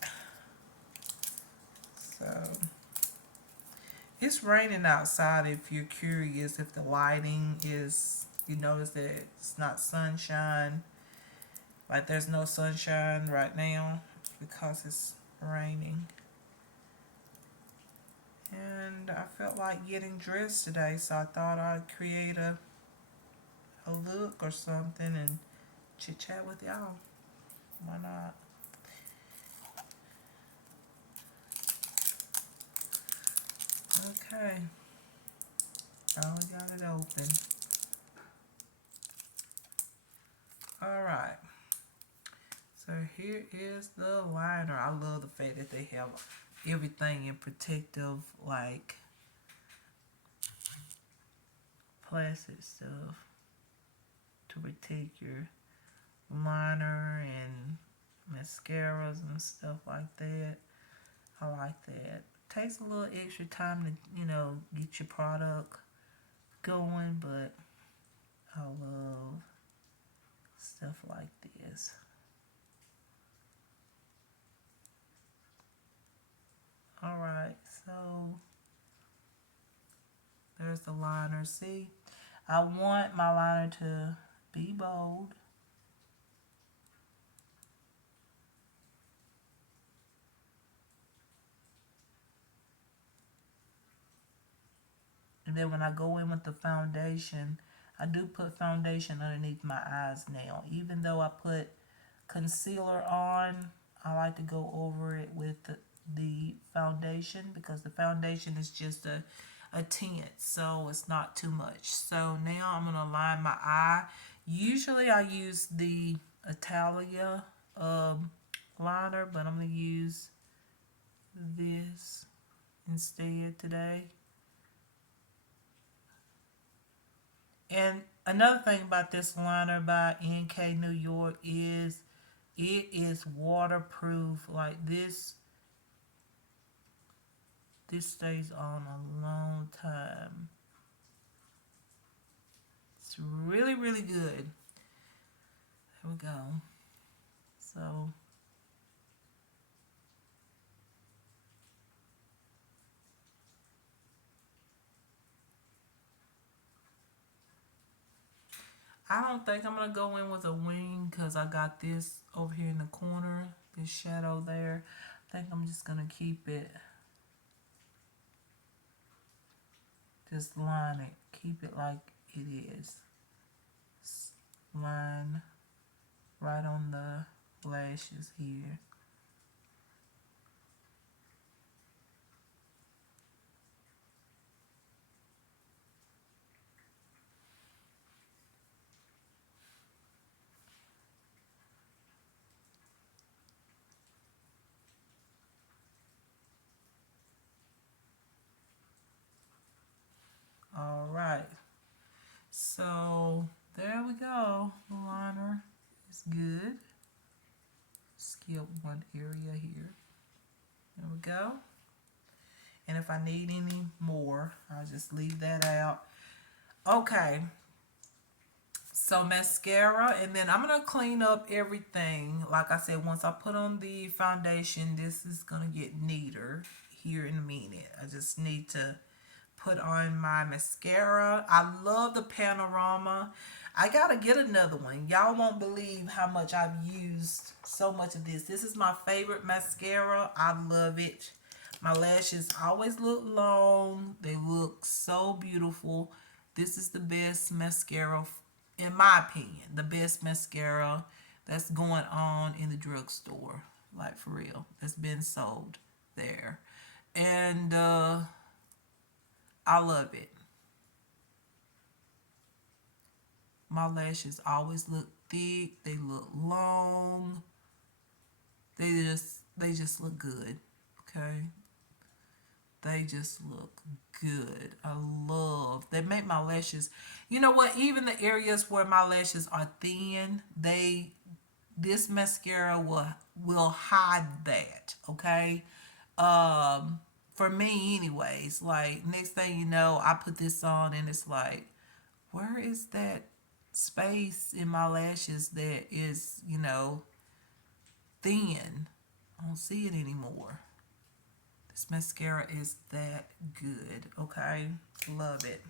So... It's raining outside if you're curious if the lighting is... You notice that it's not sunshine. Like there's no sunshine right now because it's raining. And I felt like getting dressed today, so I thought I'd create a look or something and chit chat with y'all. Why not? Okay. Finally got it open. Alright. So here is the liner. I love the fact that they have everything in protective, like plastic stuff to protect your liner and mascaras and stuff like that. I like that. Takes a little extra time to, get your product going, but I love stuff like this. Alright, so there's the liner. See, I want my liner to be bold. And then when I go in with the foundation, I do put foundation underneath my eyes now. Even though I put concealer on, I like to go over it with the foundation because the foundation is just a tint, so it's not too much. So now I'm going to line my eye. Usually I use the Italia liner, but I'm going to use this instead today. And another thing about this liner by NK New York is it is waterproof. Like this stays on a long time. It's really, really good. There we go. So I don't think I'm going to go in with a wing because I got this over here in the corner, this shadow there. I think I'm just going to keep it, just line it, keep it like it is. Line right on the lashes here. All right. So there we go. The liner is good. Skip one area here. There we go. And if I need any more, I'll just leave that out. Okay. So mascara, and then I'm gonna clean up everything. Like I said, once I put on the foundation, this is gonna get neater here in a minute. I just need to put on my mascara. I love the Panorama. I gotta get another one. Y'all won't believe how much I've used so much of this. This is my favorite mascara. I love it. My lashes always look long. They look so beautiful. This is the best mascara, in my opinion, the best mascara that's going on in the drugstore. Like for real. That's been sold there. And I love it. My lashes always look thick. They look long. They just look good. Okay. They just look good. I love they make my lashes. You know what? Even the areas where my lashes are thin, they this mascara will hide that. Okay. Um, for me, anyways. Like next thing you know, I put this on and it's like, where is that space in my lashes that is, thin? I don't see it anymore. This mascara is that good, okay? Love it.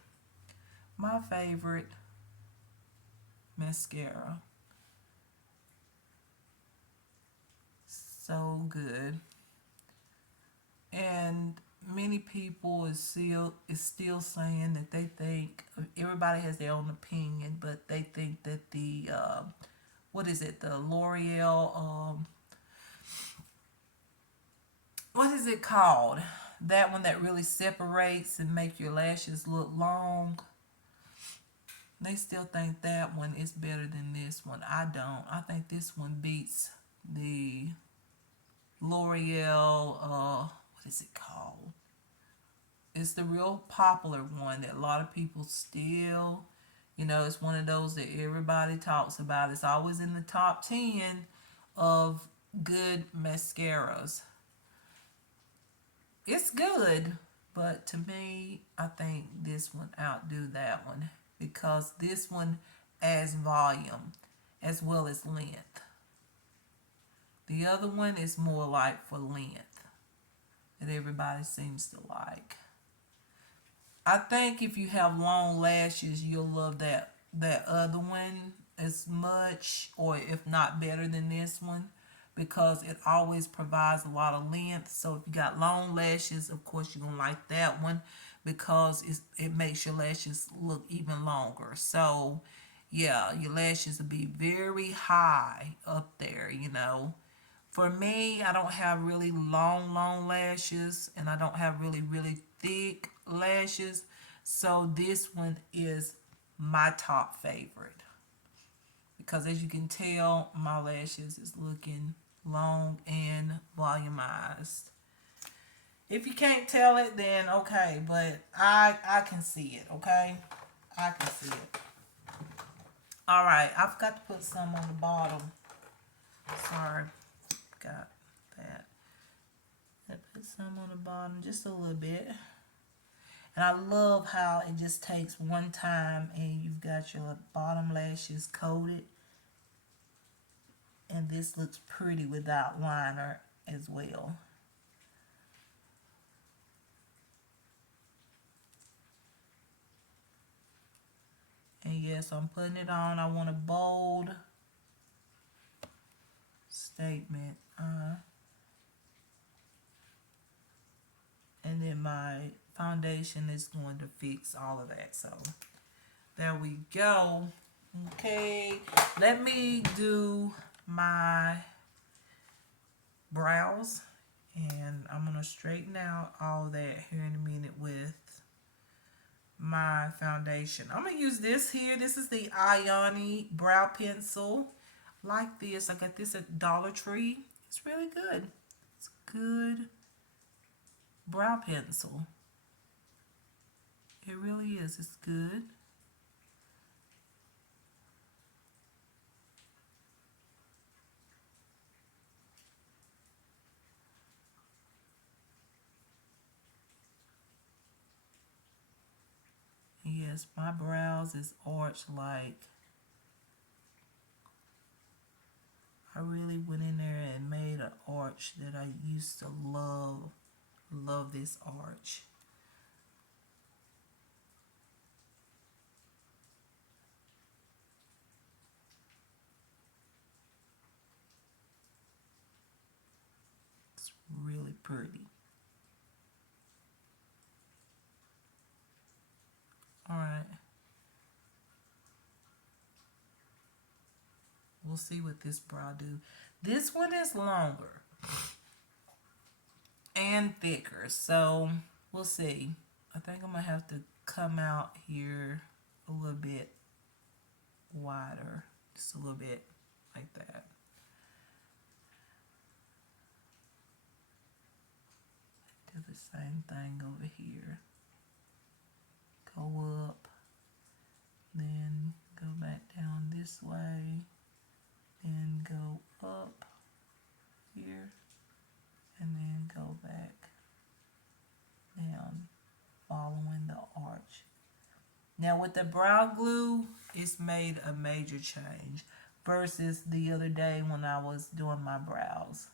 My favorite mascara. So good. And many people is still saying that they think everybody has their own opinion, but they think that the what is it, the L'Oreal, what is it called, that one that really separates and make your lashes look long, they still think that one is better than this one. I don't. I think this one beats the L'Oreal, what is it called, it's the real popular one that a lot of people still, it's one of those that everybody talks about. It's always in the top 10 of good mascaras. It's good, but to me, I think this one outdo that one because this one adds volume as well as length. The other one is more like for length that everybody seems to like. I think if you have long lashes, you'll love that other one as much, or if not better than this one, because it always provides a lot of length. So if you got long lashes, of course you're gonna like that one because it makes your lashes look even longer. So yeah, your lashes will be very high up there. For me, I don't have really long, long lashes, and I don't have really, really thick lashes. So this one is my top favorite because as you can tell, my lashes is looking long and volumized. If you can't tell it, then okay, but I can see it, okay? I can see it. All right, I forgot to put some on the bottom. Sorry, got that. I put some on the bottom, just a little bit. And I love how it just takes one time and you've got your bottom lashes coated. And this looks pretty without liner as well. And yes, I'm putting it on. I want a bold statement. And then my foundation is going to fix all of that. So there we go. Okay, let me do my brows, and I'm gonna straighten out all that here in a minute with my foundation. I'm gonna use this here. This is the Ioni brow pencil. Like this, I got this at Dollar Tree. It's really good. It's good brow pencil. It really is. It's good. Yes, my brows is arched like I really went in there and made an arch that I used to love. Love this arch. It's really pretty. All right. We'll see what this brow do. This one is longer and thicker, so we'll see. I think I'm gonna have to come out here a little bit wider, just a little bit like that. Do the same thing over here. Go up, then go back down this way, then go up here, and then go back down, following the arch. Now with the brow glue, it's made a major change versus the other day when I was doing my brows.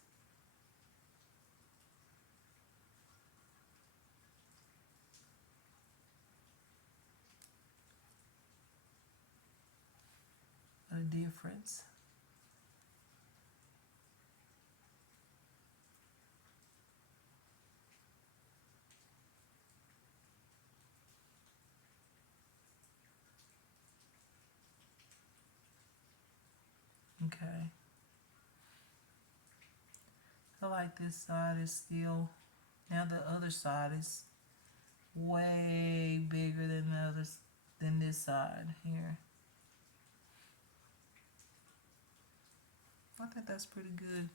A difference. Okay. I like this side is still, now the other side is way bigger than the others, than this side here. I think that's pretty good.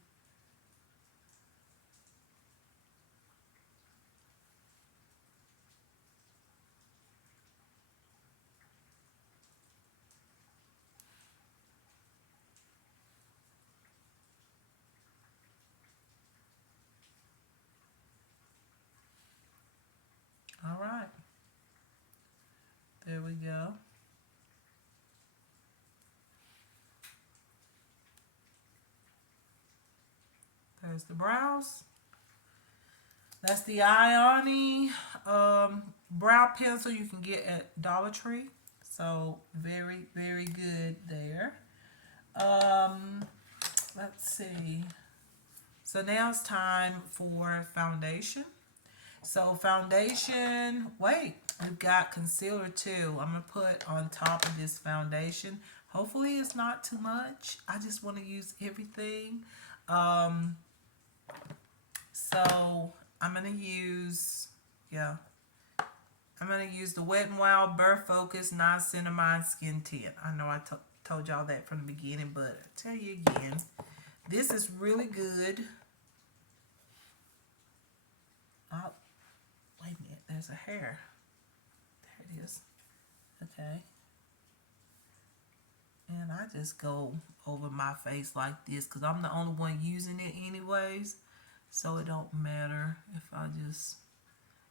All right. There we go. There's the brows. That's the Ioni brow pencil you can get at Dollar Tree. So very, very good there. Um, let's see. So now it's time for foundation. So foundation, wait, we've got concealer too. I'm gonna put on top of this foundation. Hopefully it's not too much. I just want to use everything. Um, so I'm gonna use, yeah, I'm gonna use the Wet n Wild Burr Focus Niacinamide Skin Tint. I know I told y'all that from the beginning, but I tell you again, this is really good. Oh, wait a minute, there's a hair. There it is. Okay. And I just go over my face like this because I'm the only one using it anyways. So it don't matter if I just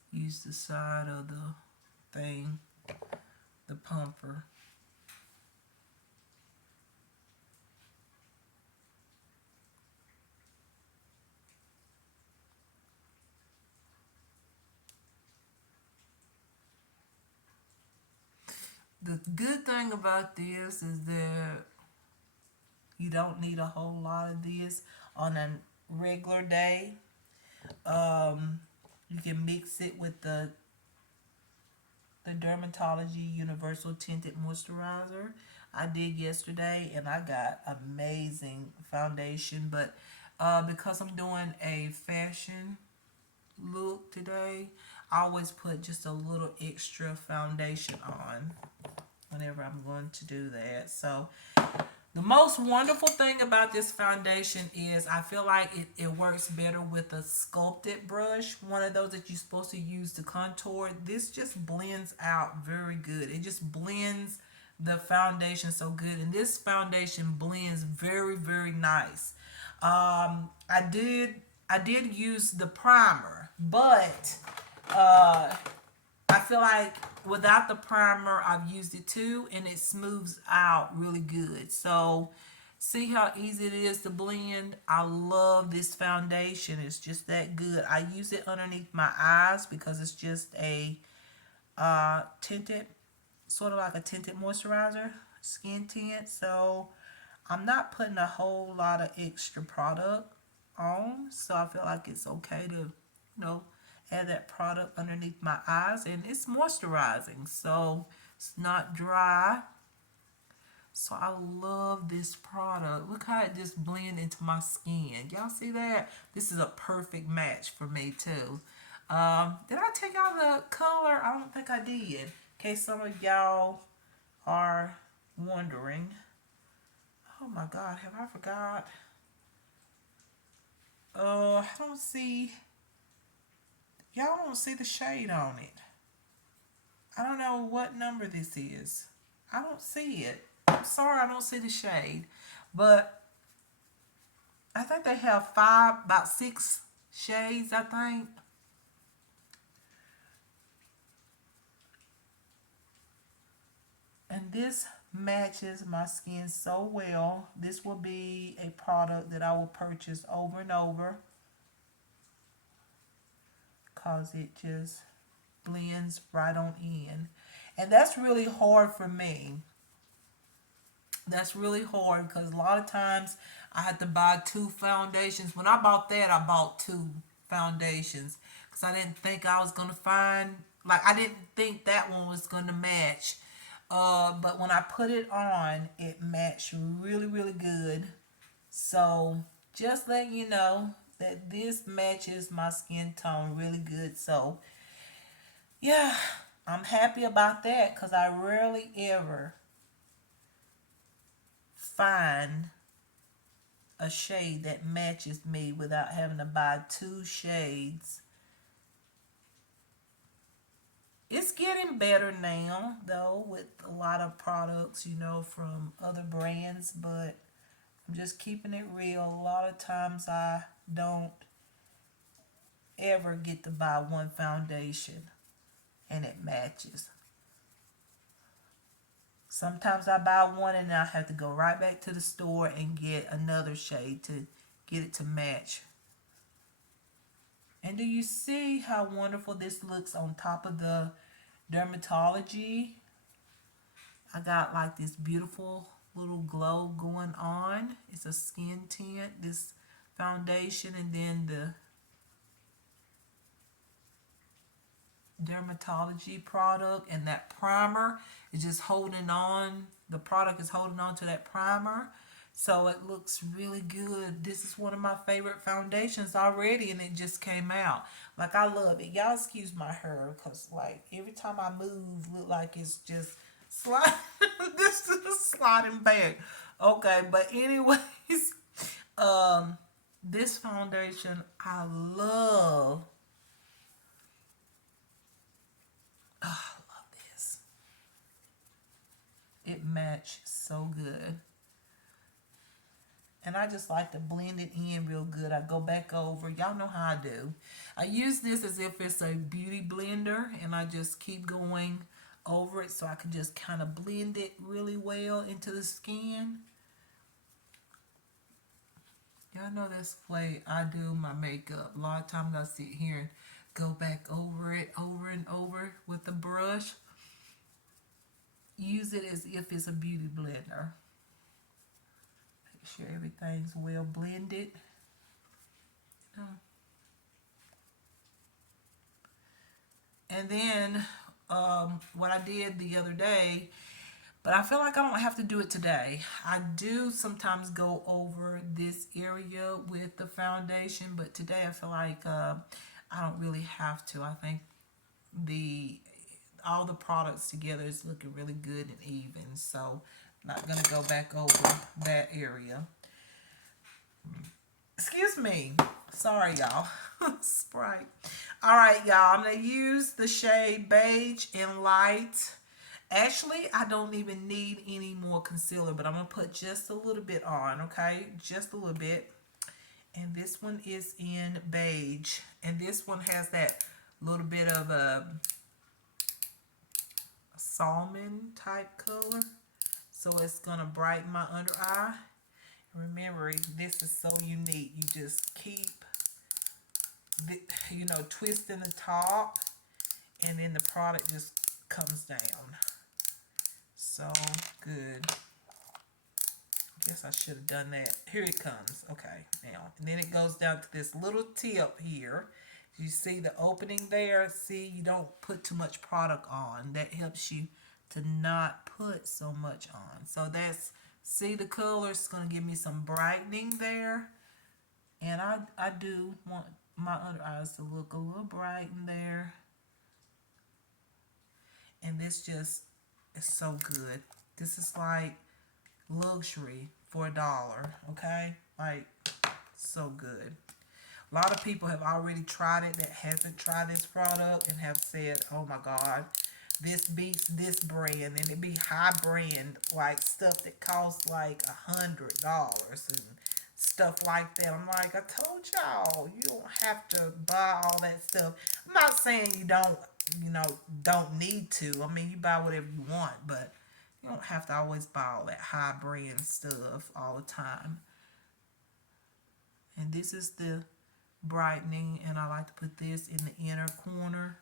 use the side of the thing, the pumper. The good thing about this is that you don't need a whole lot of this on a regular day. You can mix it with the Dermatology Universal Tinted Moisturizer I did yesterday, and I got amazing foundation. But because I'm doing a fashion look today, I always put just a little extra foundation on whenever I'm going to do that. So the most wonderful thing about this foundation is I feel like it works better with a sculpted brush, one of those that you're supposed to use to contour. This just blends out very good. It just blends the foundation so good, and this foundation blends very, very nice. I did use the primer, but I feel like without the primer, I've used it too, and it smooths out really good. So See how easy it is to blend? I love this foundation. It's just that good. I use it underneath my eyes because it's just a tinted, sort of like a tinted moisturizer, skin tint. So I'm not putting a whole lot of extra product on. So I feel like it's okay to, add that product underneath my eyes. And it's moisturizing. So it's not dry. So I love this product. Look how it just blends into my skin. Y'all see that? This is a perfect match for me too. Did I take out the color? I don't think I did. In case some of y'all are wondering. Oh my God, have I forgot? I don't see. Y'all don't see the shade on it. I don't know what number this is. I don't see it. I'm sorry, I don't see the shade. But I think they have about 6 shades, I think. And this matches my skin so well. This will be a product that I will purchase over and over because it just blends right on in. And that's really hard for me. That's really hard because a lot of times I had to buy 2 foundations. When I bought that, I bought 2 foundations because I didn't think I was going to find, like, I didn't think that one was going to match. But when I put it on, it matched really, really good. So just letting you know that this matches my skin tone really good. So yeah, I'm happy about that because I rarely ever find a shade that matches me without having to buy 2 shades. It's getting better now, though, with a lot of products, from other brands, but I'm just keeping it real. A lot of times I don't ever get to buy one foundation and it matches. Sometimes I buy one and I have to go right back to the store and get another shade to get it to match. And do you see how wonderful this looks on top of the Dermatology? I got like this beautiful little glow going on. It's a skin tint, this foundation, and then the Dermatology product, and that primer is just holding on. The product is holding on to that primer. So it looks really good. This is one of my favorite foundations already, and it just came out. Like, I love it. Y'all excuse my hair, because, like, every time I move, look like it's just slide. This is sliding back. Okay, but anyways, this foundation I love. Oh, I love this. It matched so good. And I just like to blend it in real good. I go back over. Y'all know how I do. I use this as if it's a beauty blender, and I just keep going over it so I can just kind of blend it really well into the skin. Y'all know that's the way I do my makeup. A lot of times I sit here and go back over it over and over with the brush. Use it as if it's a beauty blender. Make sure everything's well blended. And then what I did the other day, but I feel like I don't have to do it today. I do sometimes go over this area with the foundation, but today I feel like I don't really have to. I think the all the products together is looking really good and even. So I'm not going to go back over that area. Excuse me. Sorry, y'all. Sprite. All right, y'all. I'm going to use the shade Beige in Light. Actually, I don't even need any more concealer, but I'm going to put just a little bit on, okay? Just a little bit. And this one is in Beige. And this one has that little bit of a salmon type color. So it's going to brighten my under eye. Remember, this is so unique. You just keep, twisting the top, and then the product just comes down. So good. Guess I should have done that. Here it comes. Okay, now. And then it goes down to this little tip here. You see the opening there? See, you don't put too much product on. That helps you to not put so much on. So that's, see the color? It's going to give me some brightening there. And I do want my under eyes to look a little bright in there. And this just is so good. This is like luxury for $1, okay? Like, so good. A lot of people have already tried it that hasn't tried this product and have said, oh my God, this beats this brand. And it be high brand, like stuff that costs like $100 and stuff like that. I'm like, I told y'all, you don't have to buy all that stuff. I'm not saying you don't need to. I mean, you buy whatever you want, but you don't have to always buy all that high brand stuff all the time. And this is the brightening, and I like to put this in the inner corner.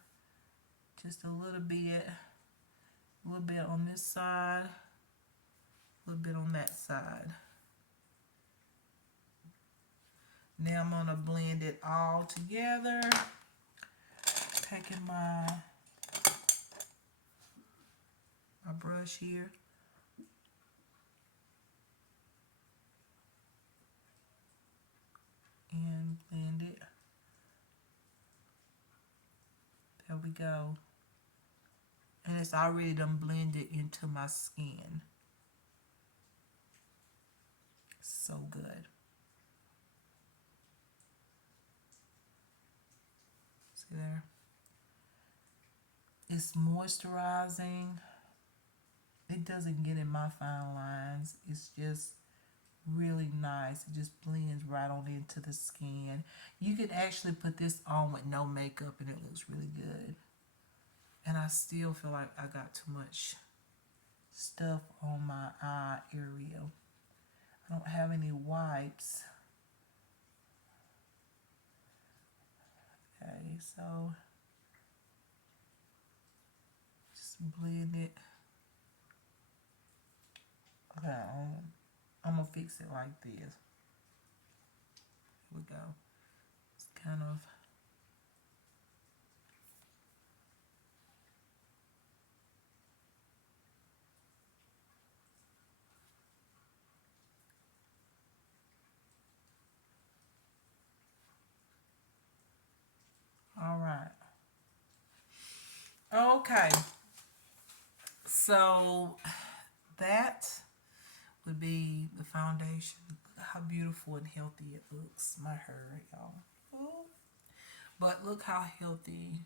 Just a little bit on this side, a little bit on that side. Now I'm going to blend it all together. Taking my brush here. And blend it. There we go. And it's already done blended into my skin. So good. See there? It's moisturizing. It doesn't get in my fine lines. It's just really nice. It just blends right on into the skin. You can actually put this on with no makeup and it looks really good. And I still feel like I got too much stuff on my eye area. I don't have any wipes. Okay, so just blend it. Okay, I'm gonna fix it like this. Here we go. It's kind of all right. Okay. So that would be the foundation. Look how beautiful and healthy it looks. My hair, y'all. Ooh. But look how healthy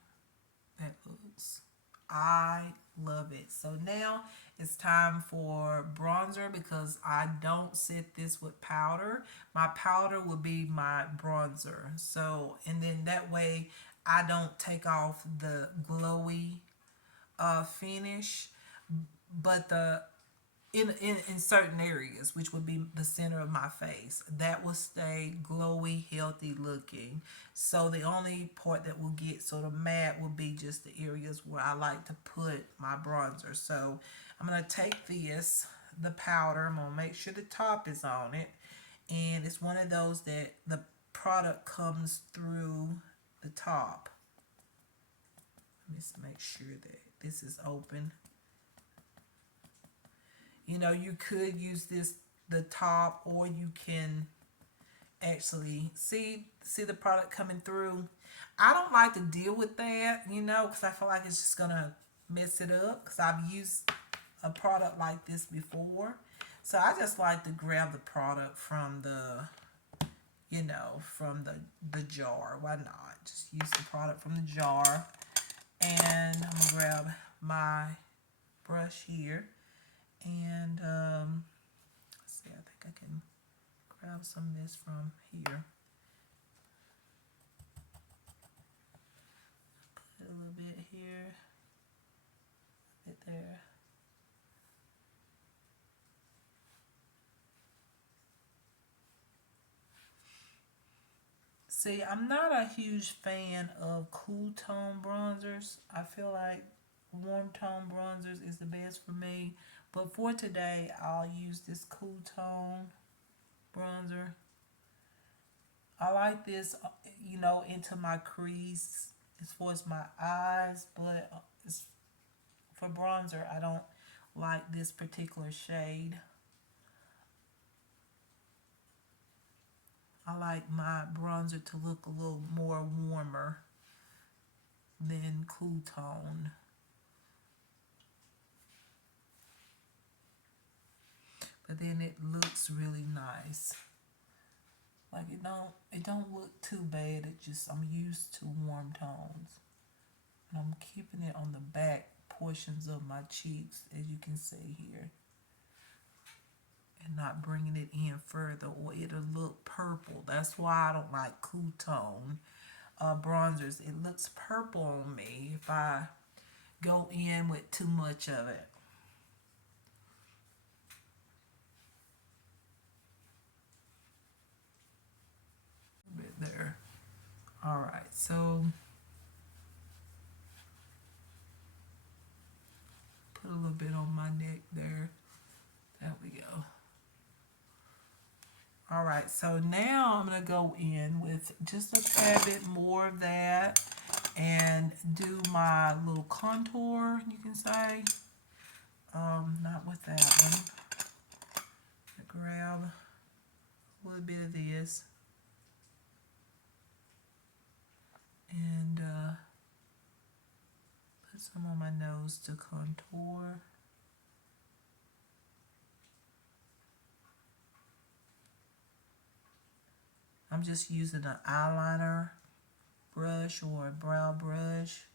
that looks. I love it. So now it's time for bronzer because I don't set this with powder. My powder will be my bronzer. So, and then that way I don't take off the glowy finish, but the in certain areas, which would be the center of my face, that will stay glowy, healthy looking. So the only part that will get sort of matte will be just the areas where I like to put my bronzer. So I'm going to take this, the powder, I'm going to make sure the top is on it, and it's one of those that the product comes through the top. Let me just make sure that this is open. You know, you could use the top, or you can actually see the product coming through. I don't like to deal with that, because I feel like it's just gonna mess it up, because I've used a product like this before. So I just like to grab the product from the jar. Why not? Just use the product from the jar. And I'm gonna grab my brush here. And let's see, I think I can grab some of this from here. Put a little bit here, a bit there. See, I'm not a huge fan of cool tone bronzers. I feel like warm tone bronzers is the best for me. But for today, I'll use this cool tone bronzer. I like this, into my crease as far as my eyes, but for bronzer, I don't like this particular shade. I like my bronzer to look a little more warmer than cool tone. But then it looks really nice. Like it don't look too bad. It just I'm used to warm tones. And I'm keeping it on the back portions of my cheeks, as you can see here, and not bringing it in further or it'll look purple. That's why I don't like cool tone bronzers. It looks purple on me if I go in with too much of it. A bit there. All right, so put a little bit on my neck there. There we go. All right, so now I'm gonna go in with just a tad bit more of that and do my little contour, you can say. Not with that one. Grab a little bit of this and put some on my nose to contour. I'm just using an eyeliner brush or a brow brush.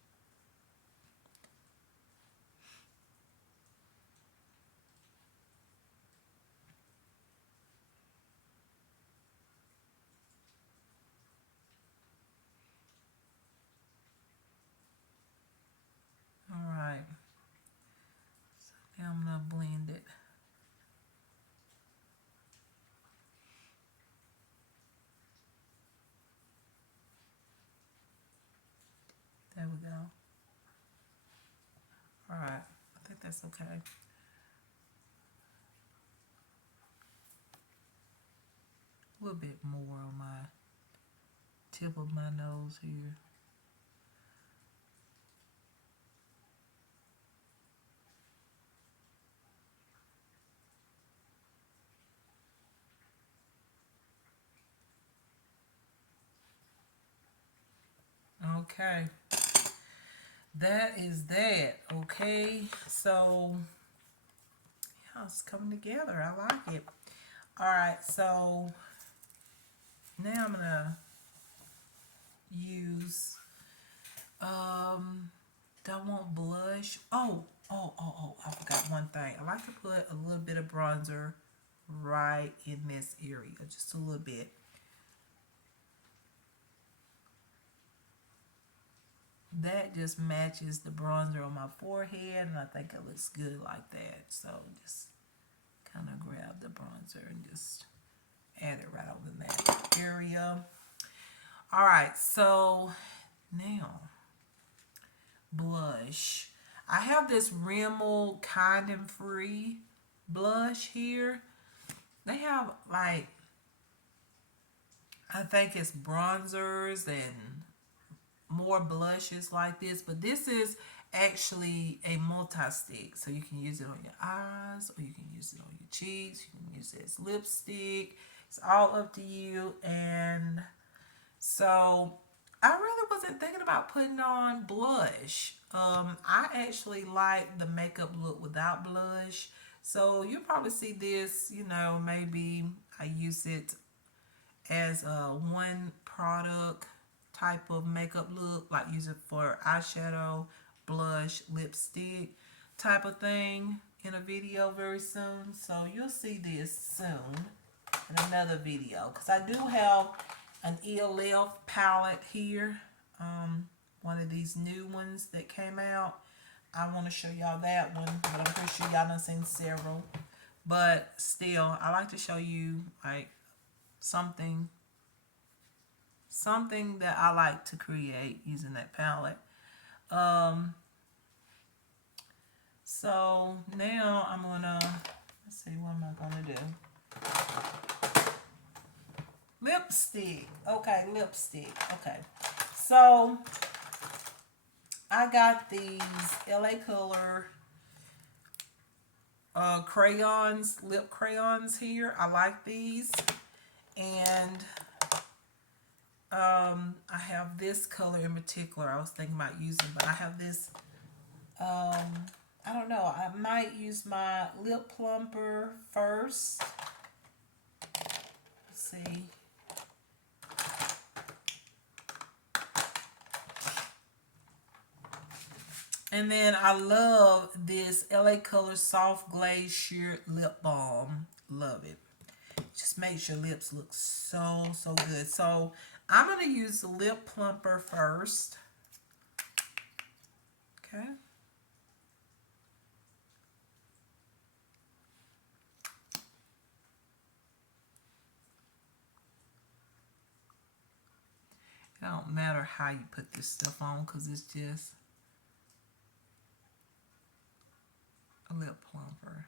All right, so now I'm gonna blend it. There we go. All right, I think that's okay. A little bit more on my tip of my nose here. Okay, that is that. Okay, so yeah, it's coming together. I like it. All right, so now I'm gonna use do I want blush? Oh, I forgot one thing. I like to put a little bit of bronzer right in this area, just a little bit. That just matches the bronzer on my forehead, and I think it looks good like that. So just kind of grab the bronzer and just add it right over in that area. All right, so now blush. I have this Rimmel Kind and Free blush here. They have like, I think it's bronzers and more blushes like this, but this is actually a multi-stick, so you can use it on your eyes or you can use it on your cheeks, you can use it as lipstick. It's all up to you. And so I really wasn't thinking about putting on blush. I actually like the makeup look without blush, so you'll probably see this, maybe I use it as a one product type of makeup look, like use it for eyeshadow, blush, lipstick type of thing in a video very soon. So you'll see this soon in another video, because I do have an ELF palette here, one of these new ones that came out. I want to show y'all that one, but I'm pretty sure y'all done seen several. But still, I like to show you like something something that I like to create using that palette. Um, so now I'm gonna, let's see, what am I gonna do? Lipstick. Okay, lipstick. Okay. So I got these LA Color crayons, lip crayons here. I like these. And I have this color in particular I was thinking about using, but I have this, I don't know, I might use my lip plumper first. Let's see. And then I love this LA Color Soft Glaze Sheer Lip Balm. Love it. Just makes your lips look so, so good. So I'm going to use the lip plumper first. Okay. It don't matter how you put this stuff on because it's just a lip plumper.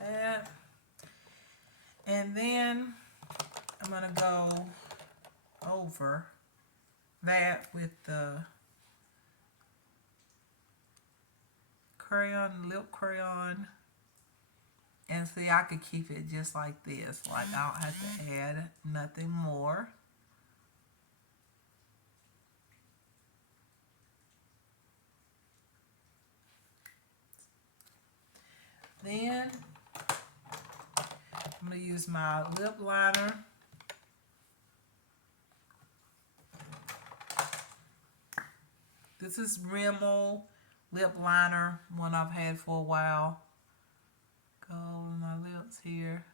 That. And then I'm going to go over that with the crayon, lip crayon. And see, I could keep it just like this. Like, I don't have to add nothing more. Then I'm going to use my lip liner. This is Rimmel lip liner, one I've had for a while. Go over my lips here.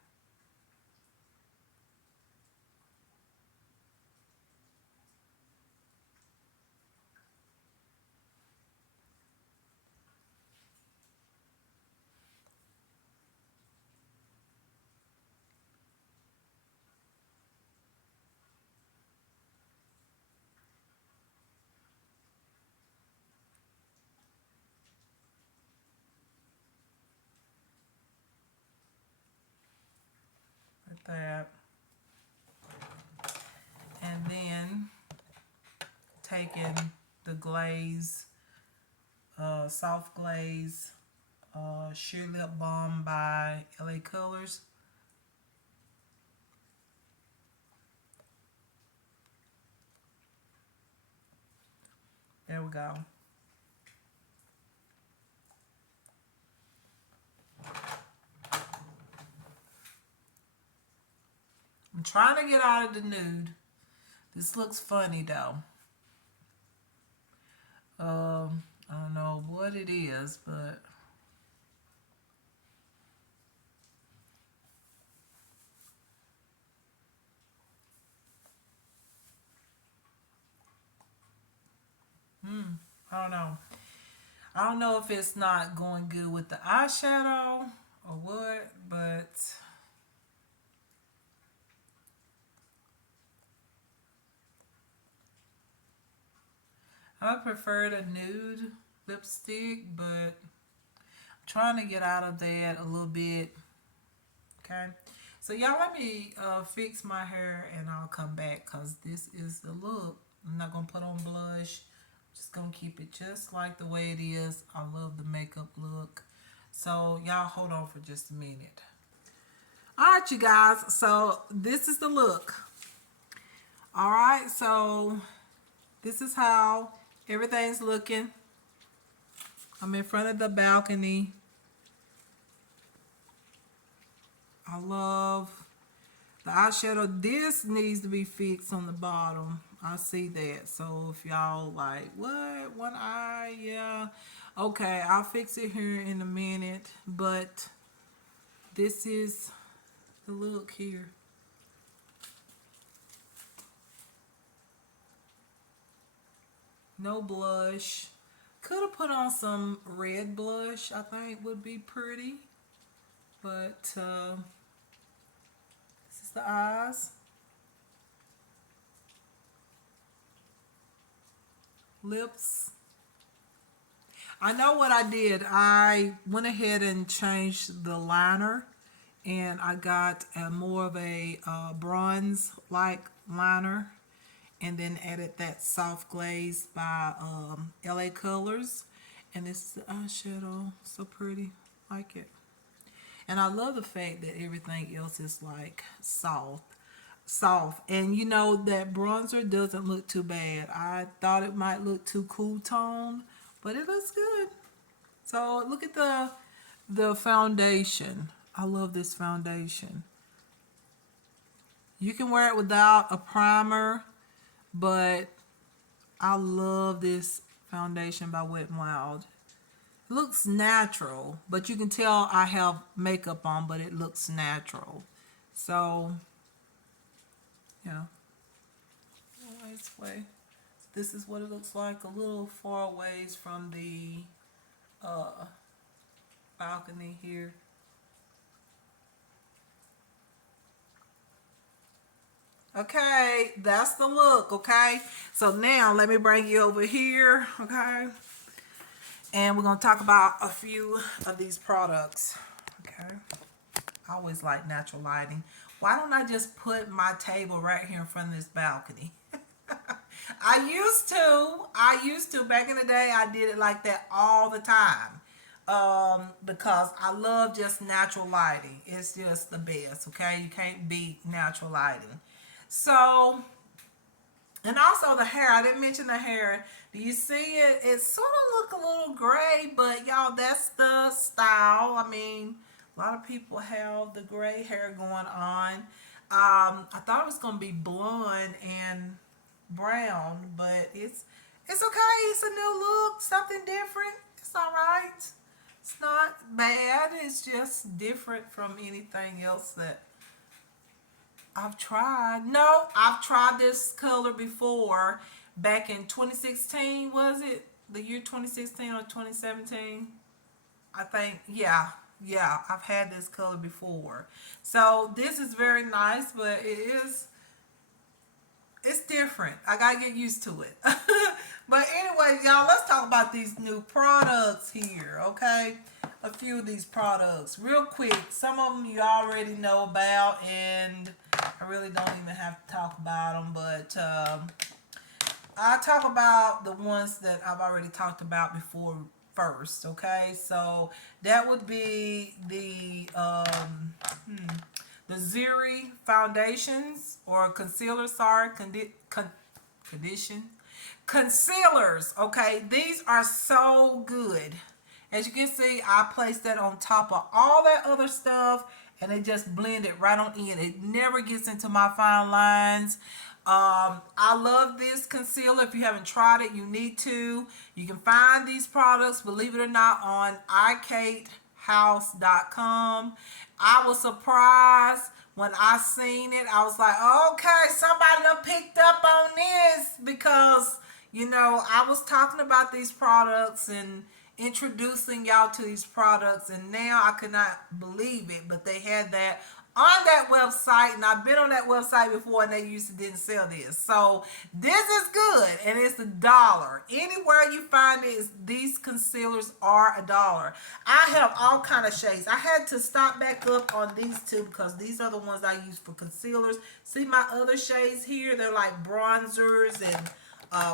Like that. And then taking the glaze, soft glaze, sheer lip balm by LA Colors. There we go. I'm trying to get out of the nude. This looks funny though. I don't know what it is, but I don't know. I don't know if it's not going good with the eyeshadow or what, but I prefer the nude lipstick, but I'm trying to get out of that a little bit. Okay. So y'all let me fix my hair and I'll come back because this is the look. I'm not going to put on blush. Just going to keep it just like the way it is. I love the makeup look. So y'all hold on for just a minute. All right, you guys. So this is the look. All right. So this is how everything's looking. I'm in front of the balcony. I love the eyeshadow. This needs to be fixed on the bottom. I see that. So if y'all like, what? One eye? Yeah. Okay, I'll fix it here in a minute. But this is the look here. No blush. Could have put on some red blush. I think would be pretty. But this is the eyes. Lips. I know what I did. I went ahead and changed the liner, and I got a more of a bronze like liner, and then added that soft glaze by LA Colors, and it's the eyeshadow. So pretty. Like it. And I love the fact that everything else is like soft, and you know that bronzer doesn't look too bad. I thought it might look too cool tone, but it looks good. So look at the foundation. I love this foundation. You can wear it without a primer, but I love this foundation by Wet n Wild. It looks natural, but you can tell I have makeup on, but it looks natural. So yeah, this way. This is what it looks like a little far ways from the uh, balcony here. Okay, that's the look, okay? So now let me bring you over here, okay? And we're gonna talk about a few of these products, okay? I always like natural lighting. Why don't I just put my table right here in front of this balcony? I used to back in the day. I did it like that all the time, because I love just natural lighting. It's just the best, okay? You can't beat natural lighting. So, and also the hair. I didn't mention the hair. Do you see it? It sort of look a little gray, but y'all, that's the style. I mean, a lot of people have the gray hair going on. I thought it was gonna be blonde and brown, but it's okay. It's a new look, something different. It's all right. It's not bad. It's just different from anything else that I've tried. No, I've tried this color before back in 2016. Was it the year 2016 or 2017? I think, yeah. Yeah, I've had this color before. So this is very nice, but it's different. I gotta get used to it. But anyway, y'all, let's talk about these new products here, okay? A few of these products real quick. Some of them you already know about, and I really don't even have to talk about them, but I'll talk about the ones that I've already talked about before first, okay? So that would be the Ziri foundations or concealers, sorry, condition concealers, okay? These are so good. As you can see, I placed that on top of all that other stuff, and it just blended right on in. It never gets into my fine lines. I love this concealer. If you haven't tried it, you need to. You can find these products, believe it or not, on iCateHouse.com. I was surprised when I seen it. I was like, okay, somebody done picked up on this, because I was talking about these products and introducing y'all to these products, and now I could not believe it, but they had that on that website, and I've been on that website before, and they used to didn't sell this. So this is good, and it's $1. Anywhere you find it, these concealers are $1. I have all kind of shades. I had to stop back up on these two because these are the ones I use for concealers. See my other shades here? They're like bronzers and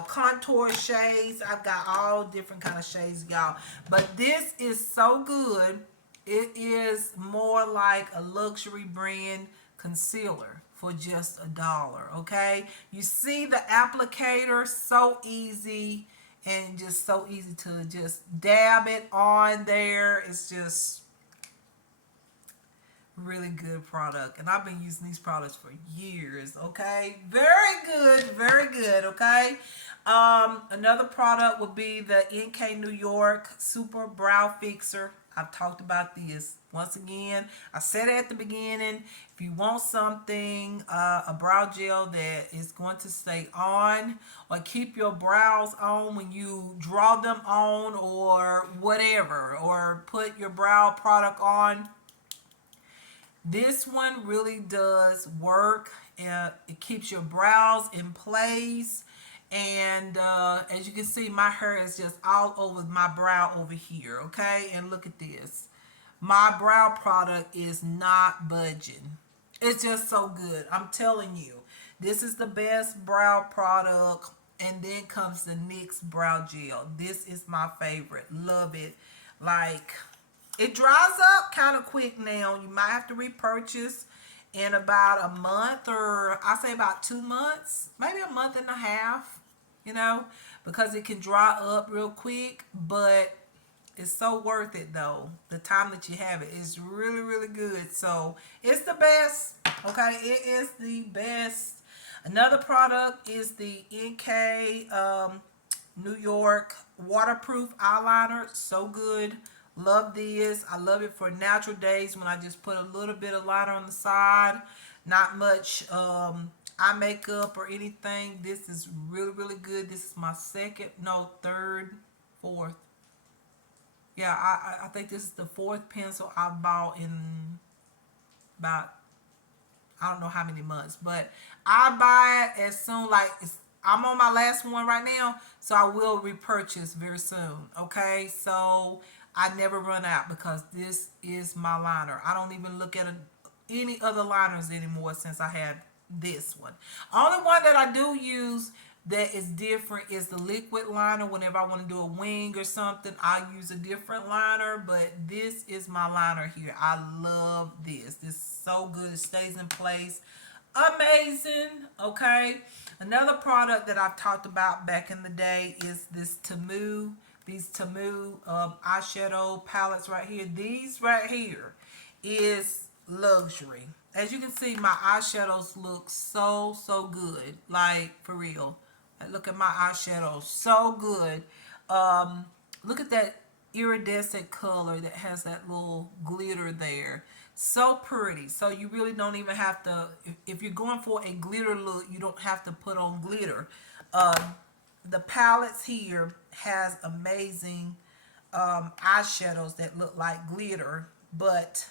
contour shades. I've got all different kind of shades, y'all, but this is so good. It is more like a luxury brand concealer for just $1, okay? You see the applicator, so easy, and just so easy to just dab it on there. It's just really good product, and I've been using these products for years, okay? Very good, okay? Another product would be the NK New York Super Brow Fixer. I've talked about this. Once again, I said it at the beginning. If you want something, a brow gel that is going to stay on or keep your brows on when you draw them on or whatever, or put your brow product on, This one really does work. It keeps your brows in place. And as you can see, my hair is just all over my brow over here. Okay. And look at this. My brow product is not budging. It's just so good. I'm telling you. This is the best brow product. And then comes the NYX brow gel. This is my favorite. Love it. Like, it dries up kind of quick now. You might have to repurchase in about a month, or I say about 2 months, maybe a month and a half, you know, because it can dry up real quick. But it's so worth it though. The time that you have it is really, really good. So it's the best. Okay, it is the best. Another product is the NK New York waterproof eyeliner. So good. Love this. I love it for natural days when I just put a little bit of liner on the side. Not much eye makeup or anything. This is really, really good. This is my second, no, third, fourth. Yeah, I think this is the fourth pencil I bought in about, I don't know how many months, but I buy it as soon, like I'm on my last one right now, so I will repurchase very soon. Okay, so I never run out because this is my liner. I don't even look at any other liners anymore since I had this one. Only one that I do use that is different is the liquid liner. Whenever I want to do a wing or something, I use a different liner, but this is my liner here. I love this. This is so good. It stays in place. Amazing. Okay. Another product that I've talked about back in the day is this Tamu. These Tamu eyeshadow palettes right here. These right here is luxury. As you can see, my eyeshadows look so, so good. Like, for real. Like, look at my eyeshadows. So good. Look at that iridescent color that has that little glitter there. So pretty. So you really don't even have to, if you're going for a glitter look, you don't have to put on glitter. The palettes here has amazing eyeshadows that look like glitter, but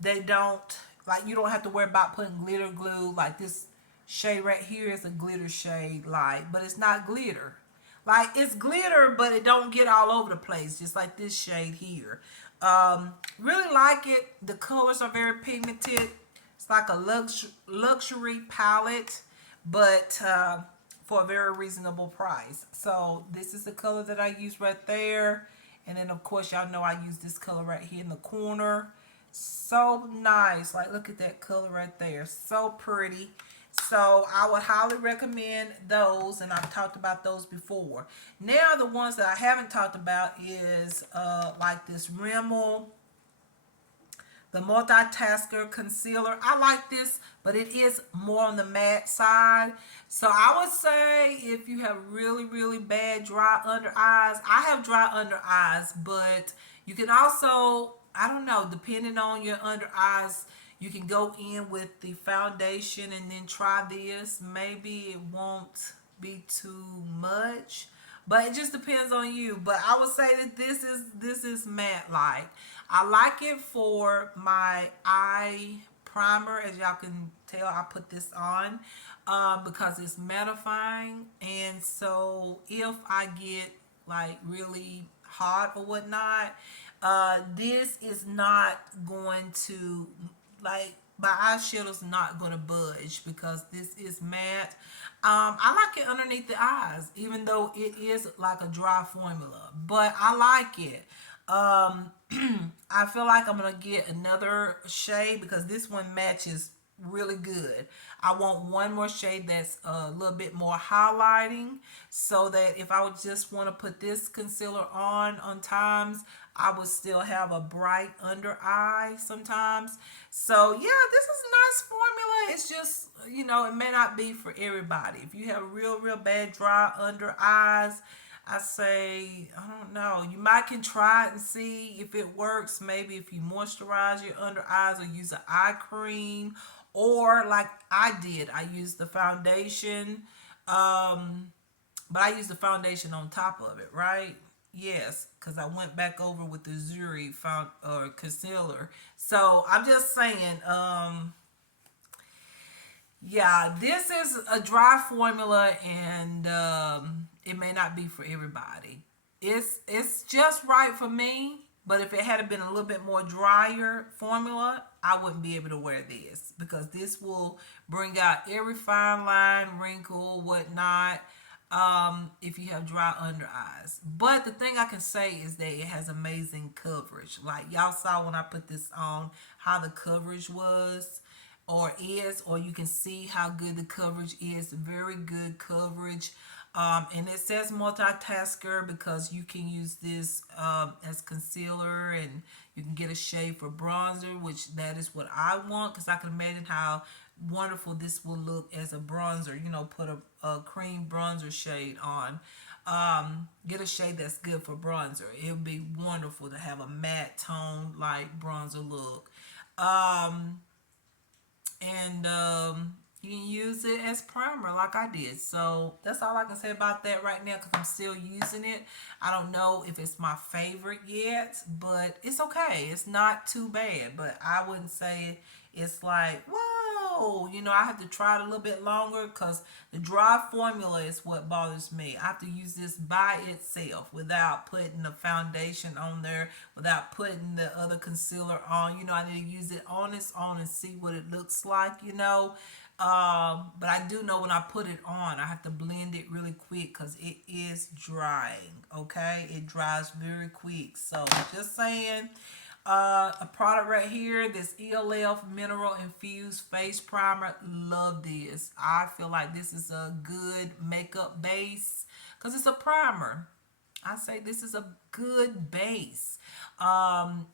they don't, like, you don't have to worry about putting glitter glue. Like this shade right here is a glitter shade, like, but it's not glitter. Like, it's glitter, but it don't get all over the place, just like this shade here. Really like it. The colors are very pigmented. It's like a luxury palette, but for a very reasonable price. So this is the color that I use right there. And then of course y'all know I use this color right here in the corner. So nice. Like, look at that color right there. So pretty. So I would highly recommend those, and I've talked about those before. Now the ones that I haven't talked about is like this Rimmel, the multitasker concealer. I like this, but it is more on the matte side. So I would say if you have really, really bad dry under eyes, I have dry under eyes, but you can also, I don't know, depending on your under eyes, you can go in with the foundation and then try this. Maybe it won't be too much, but it just depends on you. But I would say that this is matte like. I like it for my eye primer. As y'all can tell, I put this on because it's mattifying. And so if I get like really hot or whatnot, this is not going to, like, my eyeshadow's not going to budge because this is matte. I like it underneath the eyes, even though it is like a dry formula, but I like it. I feel like I'm going to get another shade because this one matches really good. I want one more shade that's a little bit more highlighting, so that if I would just want to put this concealer on times, I would still have a bright under eye sometimes. So yeah, this is a nice formula. It's just, it may not be for everybody. If you have real bad dry under eyes, I say, I don't know. You might can try it and see if it works. Maybe if you moisturize your under eyes or use an eye cream, or like I did, I used the foundation. But I used the foundation on top of it, right? Yes, because I went back over with the Zuri found or concealer. So I'm just saying, yeah, this is a dry formula, and it may not be for everybody. It's just right for me. But if it had been a little bit more drier formula, I wouldn't be able to wear this because this will bring out every fine line, wrinkle, whatnot. If you have dry under eyes. But the thing I can say is that it has amazing coverage. Like y'all saw when I put this on, how the coverage was or is, or you can see how good the coverage is. Very good coverage. And it says multitasker because you can use this as concealer, and you can get a shade for bronzer, which that is what I want because I can imagine how wonderful this will look as a bronzer. You know, put a cream bronzer shade on. Get a shade that's good for bronzer. It would be wonderful to have a matte tone like bronzer look. Um, and you can use it as primer like I did. So that's all I can say about that right now because I'm still using it. I don't know if it's my favorite yet, but it's okay. It's not too bad, but I wouldn't say it's like, whoa, I have to try it a little bit longer because the dry formula is what bothers me. I have to use this by itself without putting the foundation on there, without putting the other concealer on. I need to use it on its own and see what it looks like. But I do know when I put it on, I have to blend it really quick because it is drying. Okay, it dries very quick. So just saying, a product right here, this ELF Mineral Infused Face Primer. Love this. I feel like this is a good makeup base because it's a primer. I say this is a good base.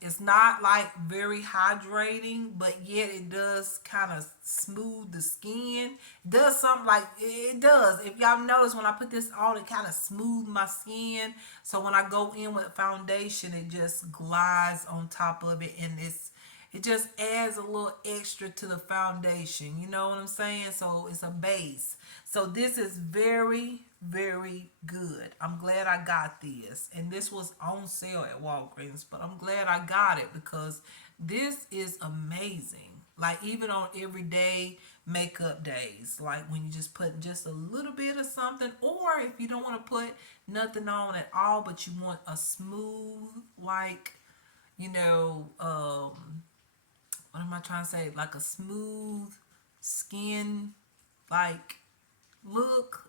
It's not like very hydrating, but yet it does kind of smooth the skin. It does something like it does. If y'all notice when I put this on, it kind of smooth my skin. So when I go in with foundation, it just glides on top of it, and it just adds a little extra to the foundation. You know what I'm saying? So it's a base. So this is very, very good. I'm glad I got this. And this was on sale at Walgreens, but I'm glad I got it because this is amazing. Like even on everyday makeup days, like when you just put just a little bit of something, or if you don't want to put nothing on at all, but you want a smooth, like, you know, what am I trying to say? Like a smooth skin, like look,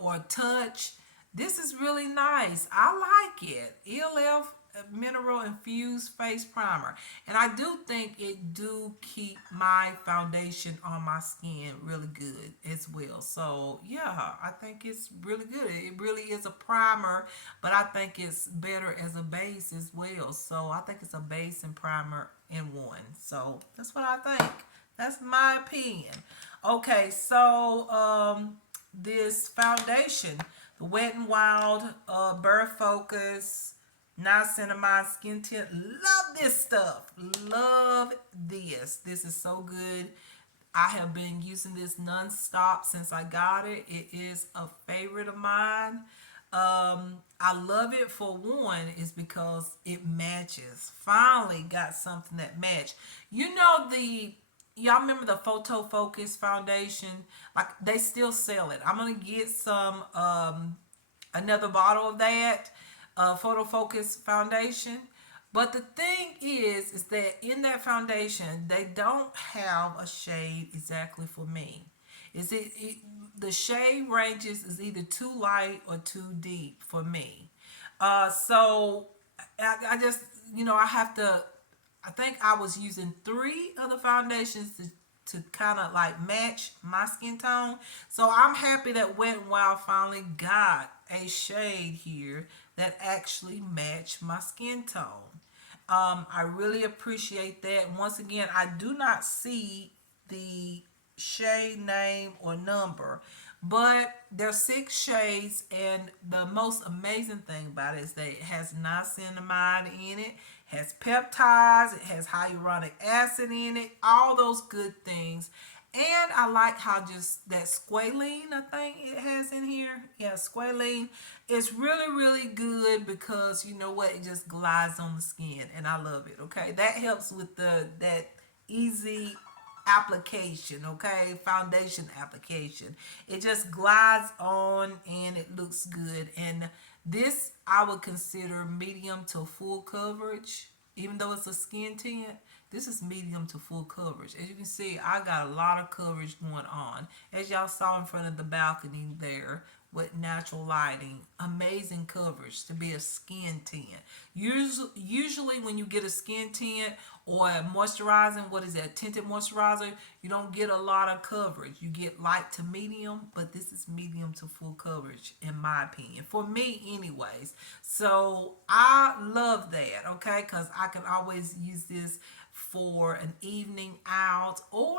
or touch. This is really nice. I like it. ELF Mineral Infused Face Primer. And I do think it do keep my foundation on my skin really good as well. So yeah, I think it's really good. It really is a primer, but I think it's better as a base as well. So I think it's a base and primer in one. So that's what I think. That's my opinion. Okay, so this foundation, the Wet n Wild Bare Focus Niacinamide Skin Tint. Love this stuff. Love this. This is so good. I have been using this non-stop since I got it. It is a favorite of mine. I love it for one is because it matches. Finally got something that match. The y'all remember the Photo Focus foundation? Like they still sell it. I'm gonna get some another bottle of that Photo Focus foundation. But the thing is that in that foundation, they don't have a shade exactly for me. The shade ranges is either too light or too deep for me. So I just I have to. I think I was using three of the foundations to kind of like match my skin tone. So I'm happy that Wet n Wild finally got a shade here that actually matched my skin tone. I really appreciate that. Once again, I do not see the shade name or number, but there's 6 shades, and the most amazing thing about it is that it has niacinamide in it, has peptides, it has hyaluronic acid in it, all those good things. And I like how just that squalene, I think it has in here. Yeah, squalene. It's really, really good because you know what? It just glides on the skin and I love it. Okay. That helps with that easy application, okay? Foundation application. It just glides on and it looks good. And this I would consider medium to full coverage, even though it's a skin tint. This is medium to full coverage. As you can see, I got a lot of coverage going on. As y'all saw in front of the balcony there with natural lighting, amazing coverage to be a skin tint. Usually when you get a skin tint or a moisturizing, what is that, tinted moisturizer, you don't get a lot of coverage. You get light to medium, but this is medium to full coverage in my opinion. For me anyways. So I love that, okay? Because I can always use this for an evening out or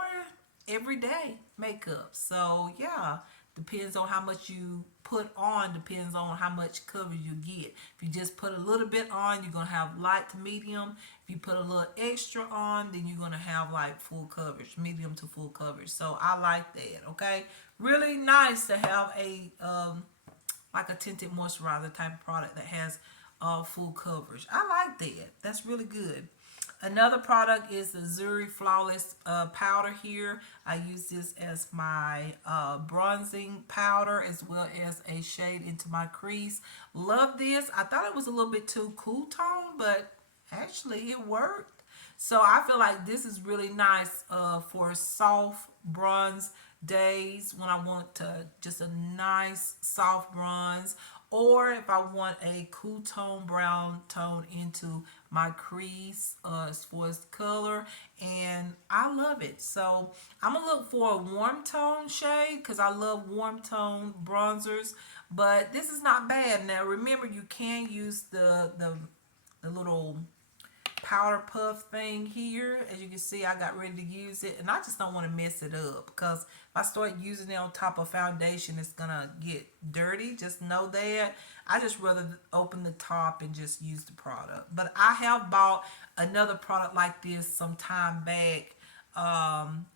everyday makeup. So yeah, depends on how much you put on, depends on how much coverage you get. If you just put a little bit on, you're gonna have light to medium. If you put a little extra on, then you're gonna have like full coverage, medium to full coverage. So I like that. Okay, really nice to have a like a tinted moisturizer type of product that has full coverage. I like that. That's really good. Another product is the Zuri Flawless powder here. I use this as my bronzing powder as well as a shade into my crease. Love this. I thought it was a little bit too cool tone, but actually it worked. So I feel like this is really nice for soft bronze days when I want to just a nice soft bronze, or if I want a cool tone brown tone into my crease as far as color, and I love it. So I'm gonna look for a warm tone shade because I love warm tone bronzers, but this is not bad. Now remember, you can use the little powder puff thing here. As you can see, I got ready to use it and I just don't want to mess it up, because if I start using it on top of foundation, it's gonna get dirty. Just know that. I just rather open the top and just use the product. But I have bought another product like this some time back,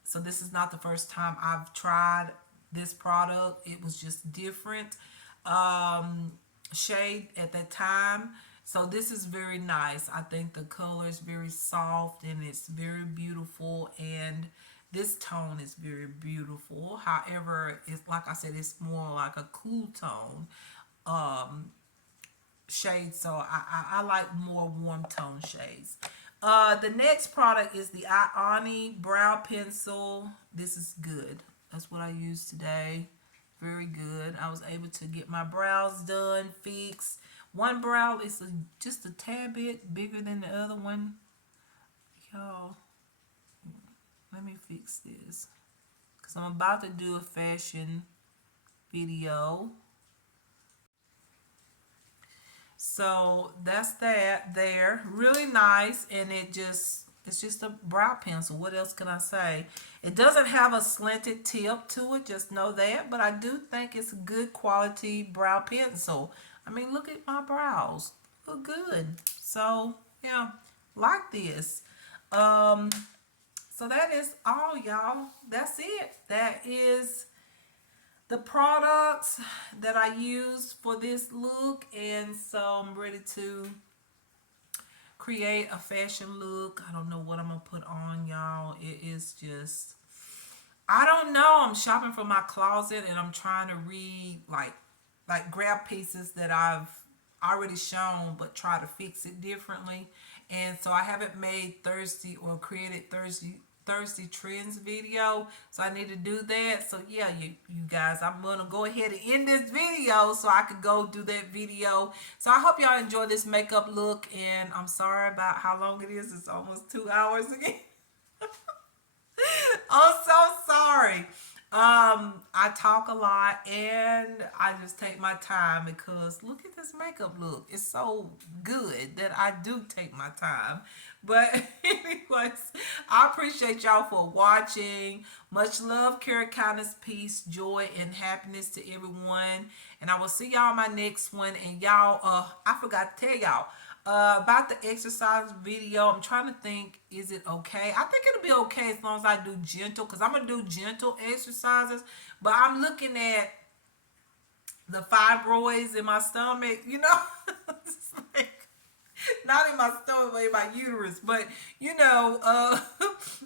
so this is not the first time I've tried this product. It was just different shade at that time. So this is very nice. I think the color is very soft and it's very beautiful, and this tone is very beautiful. However, it's like I said, it's more like a cool tone shade. So I like more warm tone shades. The next product is the Ioni Brow Pencil. This is good. That's what I used today. Very good. I was able to get my brows done, fixed. One brow is just a tad bit bigger than the other one. Y'all, let me fix this, because I'm about to do a fashion video. So that's that there. Really nice, and it's just a brow pencil. What else can I say? It doesn't have a slanted tip to it, just know that, but I do think it's a good quality brow pencil. I mean, look at my brows. Look good. So, yeah, like this. So that is all, y'all. That's it. That is the products that I use for this look. And so I'm ready to create a fashion look. I don't know what I'm going to put on, y'all. It is just, I don't know. I'm shopping for my closet and I'm trying to read like grab pieces that I've already shown but try to fix it differently. And so I haven't made Thursday or created Thursday trends video, so I need to do that. So yeah, you guys, I'm gonna go ahead and end this video so I could go do that video. So I hope y'all enjoy this makeup look, and I'm sorry about how long it is. It's almost 2 hours again. I'm so sorry. I talk a lot and I just take my time, because look at this makeup look. It's so good that I do take my time. But anyways, I appreciate y'all for watching. Much love, care, kindness, peace, joy, and happiness to everyone. And I will see y'all in my next one. And y'all, I forgot to tell y'all, About the exercise video, I'm trying to think, is it okay? I think it'll be okay as long as I do gentle, because I'm going to do gentle exercises. But I'm looking at the fibroids in my stomach, you know? It's like, not in my stomach, but in my uterus. But, you know,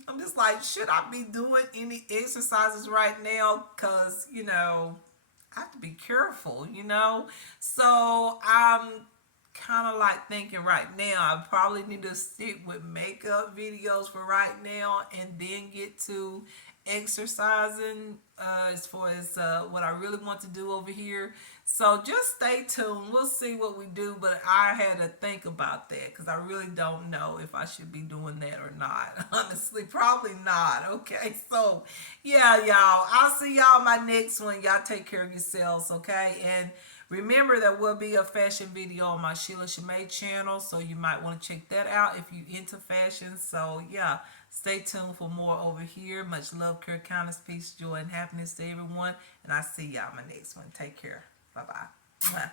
I'm just like, should I be doing any exercises right now? Because, you know, I have to be careful, you know? So I'm kind of like thinking right now, I probably need to stick with makeup videos for right now and then get to exercising as far as what I really want to do over here. So just stay tuned. We'll see what we do, but I had to think about that because I really don't know if I should be doing that or not. Honestly, probably not. Okay, so yeah, y'all. I'll see y'all in my next one. Y'all take care of yourselves, okay? And remember, there will be a fashion video on my Sheila Shemay channel, so you might want to check that out if you're into fashion. So yeah, stay tuned for more over here. Much love, care, kindness, peace, joy, and happiness to everyone. And I'll see y'all in my next one. Take care. Bye-bye.